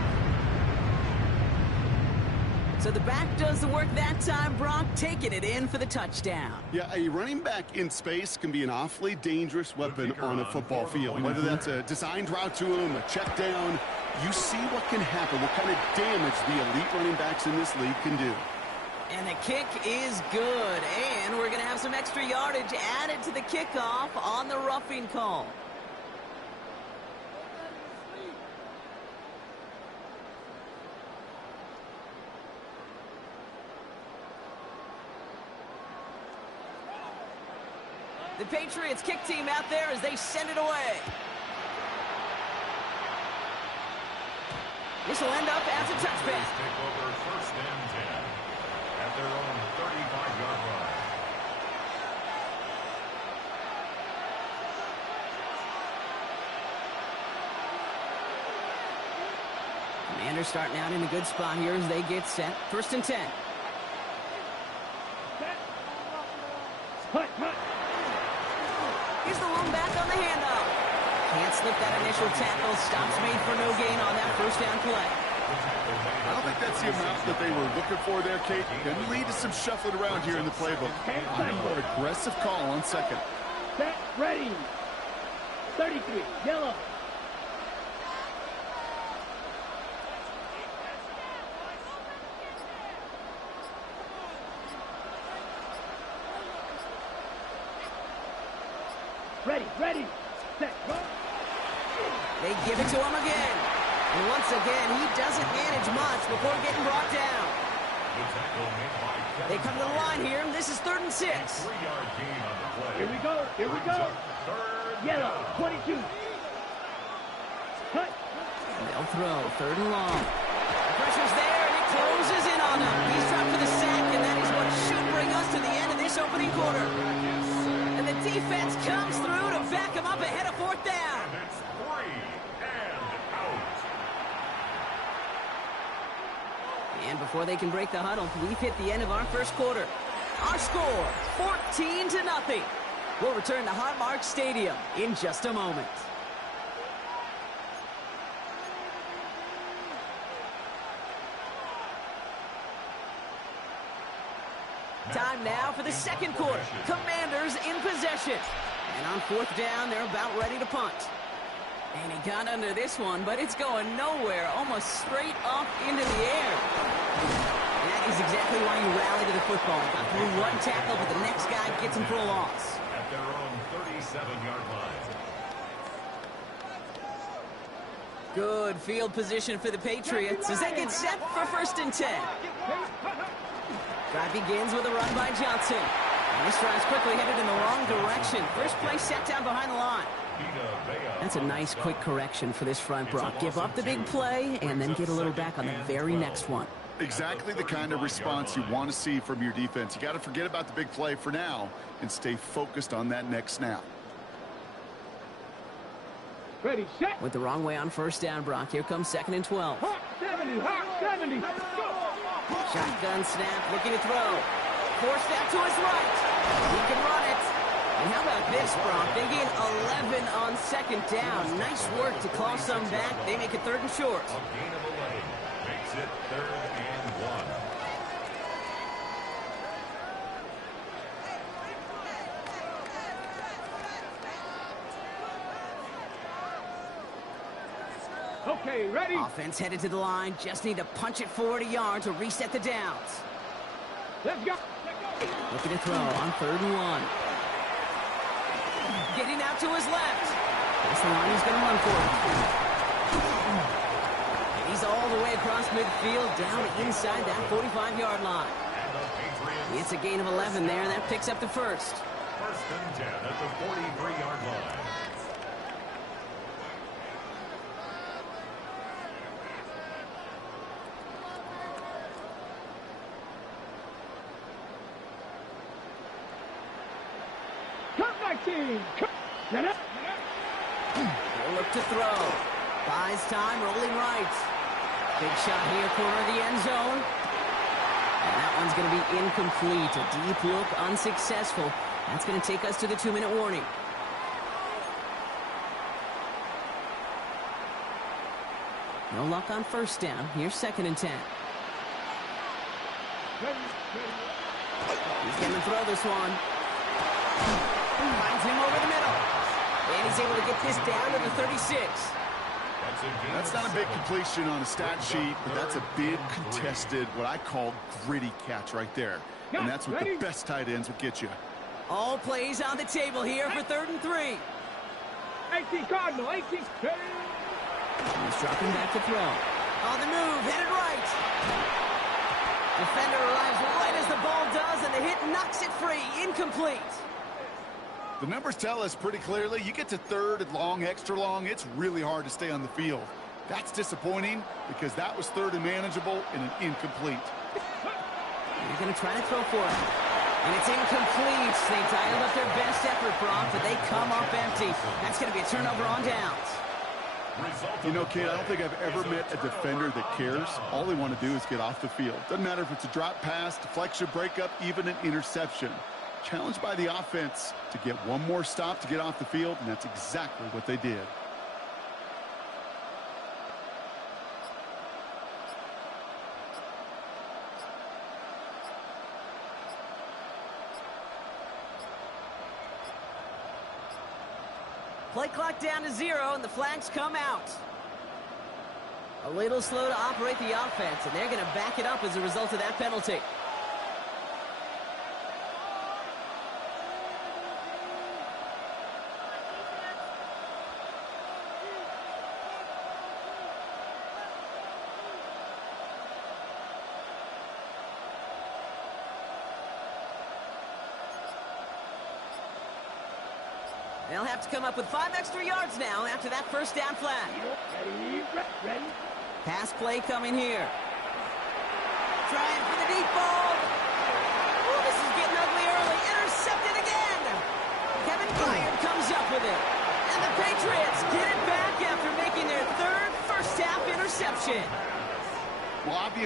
So the back does the work that time, Brock, taking it in for the touchdown. Yeah, a running back in space can be an awfully dangerous weapon on a football field. Whether that's a designed route to him, a check down, you see what can happen, what kind of damage the elite running backs in this league can do. And the kick is good. And we're going to have some extra yardage added to the kickoff on the roughing call. The Patriots kick team out there as they send it away. This will end up as a touchback. Take over first and 10 at their own 35-yard line. Commanders starting out in a good spot here as they get set. 1st and 10. Here's the lone back on the handoff. Can't slip that initial tackle. Stops made for no gain on that 1st down play. I don't think that's the amount that they were looking for there, Kate. Going to lead to some shuffling around here in the playbook. More aggressive call on 2nd. Set, ready. 33, yellow. Ready, set, go. They give it to him again. And once again, he doesn't manage much before getting brought down. They come to the line here, and this is 3rd and 6. Here we go. Yellow, 22. Cut. They'll throw, 3rd and long. The pressure's there, and it closes in on him. He's dropped for the sack, and that is what should bring us to the end of this opening quarter. And the defense comes through to back him up ahead of 4th down. It's 3 and out. And before they can break the huddle, we've hit the end of our 1st quarter. Our score, 14-0. We'll return to Highmark Stadium in just a moment. Time now for the 2nd quarter. Commanders in possession. And on 4th down, they're about ready to punt. And he got under this one, but it's going nowhere, almost straight up into the air. And that is exactly why you rally to the football. Got through one tackle, but the next guy gets him for a loss. At their own 37-yard line. Good field position for the Patriots as they get set for 1st and 10. Drive begins with a run by Johnson. And this drive's quickly headed in the wrong direction. First play set down behind the line. That's a nice quick correction for this front, Brock. Give up the big play and then get a little back on the very next one. Exactly the kind of response you want to see from your defense. You got to forget about the big play for now and stay focused on that next snap. Ready, set. Went the wrong way on 1st down, Brock. Here comes 2nd and 12. Hot 70. Go. Shotgun snap, looking to throw. Forced out to his right. He can run it. And how about this, Brock? They gain 11 on 2nd down. Nice work to claw some back. They make it 3rd and short. A gain of 11 makes it 3rd and 1. Okay, ready. Offense headed to the line. Just need to punch it forward a yard to reset the downs. Let's go. Looking to throw on 3rd and 1. Getting out to his left. That's the line he's going to run for. And he's all the way across midfield down inside that 45-yard line. It's a gain of 11 there, and that picks up the 1st. 1st and 10 at the 43-yard line. They'll look to throw. Buys time, rolling right. Big shot here, corner of the end zone. And that one's going to be incomplete. A deep look, unsuccessful. That's going to take us to the 2-minute warning. No luck on 1st down. Here's 2nd and 10. He's going to throw this one. Finds him over the middle. And he's able to get this down to the 36. That's not a big completion on a stat sheet, but that's a big contested, what I call gritty catch right there. And that's what the best tight ends will get you. All plays on the table here for 3rd and 3. 18 Cardinal, 18. He's dropping back to throw. On the move, headed right. Defender arrives right as the ball does, and the hit knocks it free. Incomplete. The numbers tell us pretty clearly, you get to 3rd and long, extra long, it's really hard to stay on the field. That's disappointing because that was 3rd and manageable and an incomplete. They're going to try to throw for it. And it's incomplete. They dialed up their best effort, Brock, but they come up empty. That's going to be a turnover on downs. You know, Kate, I don't think I've ever met a defender that cares. All they want to do is get off the field. Doesn't matter if it's a drop pass, deflection, breakup, even an interception. Challenged by the offense to get one more stop to get off the field, and that's exactly what they did. Play clock down to 0, and the flags come out. A little slow to operate the offense, and they're going to back it up as a result of that penalty. They'll have to come up with 5 extra yards now after that first down flag. Ready. Pass play coming here. Trying for the deep ball. Oh, this is getting ugly early. Intercepted again. Kevin Byard comes up with it. And the Patriots get it back after making their third first-half interception. Well, obviously,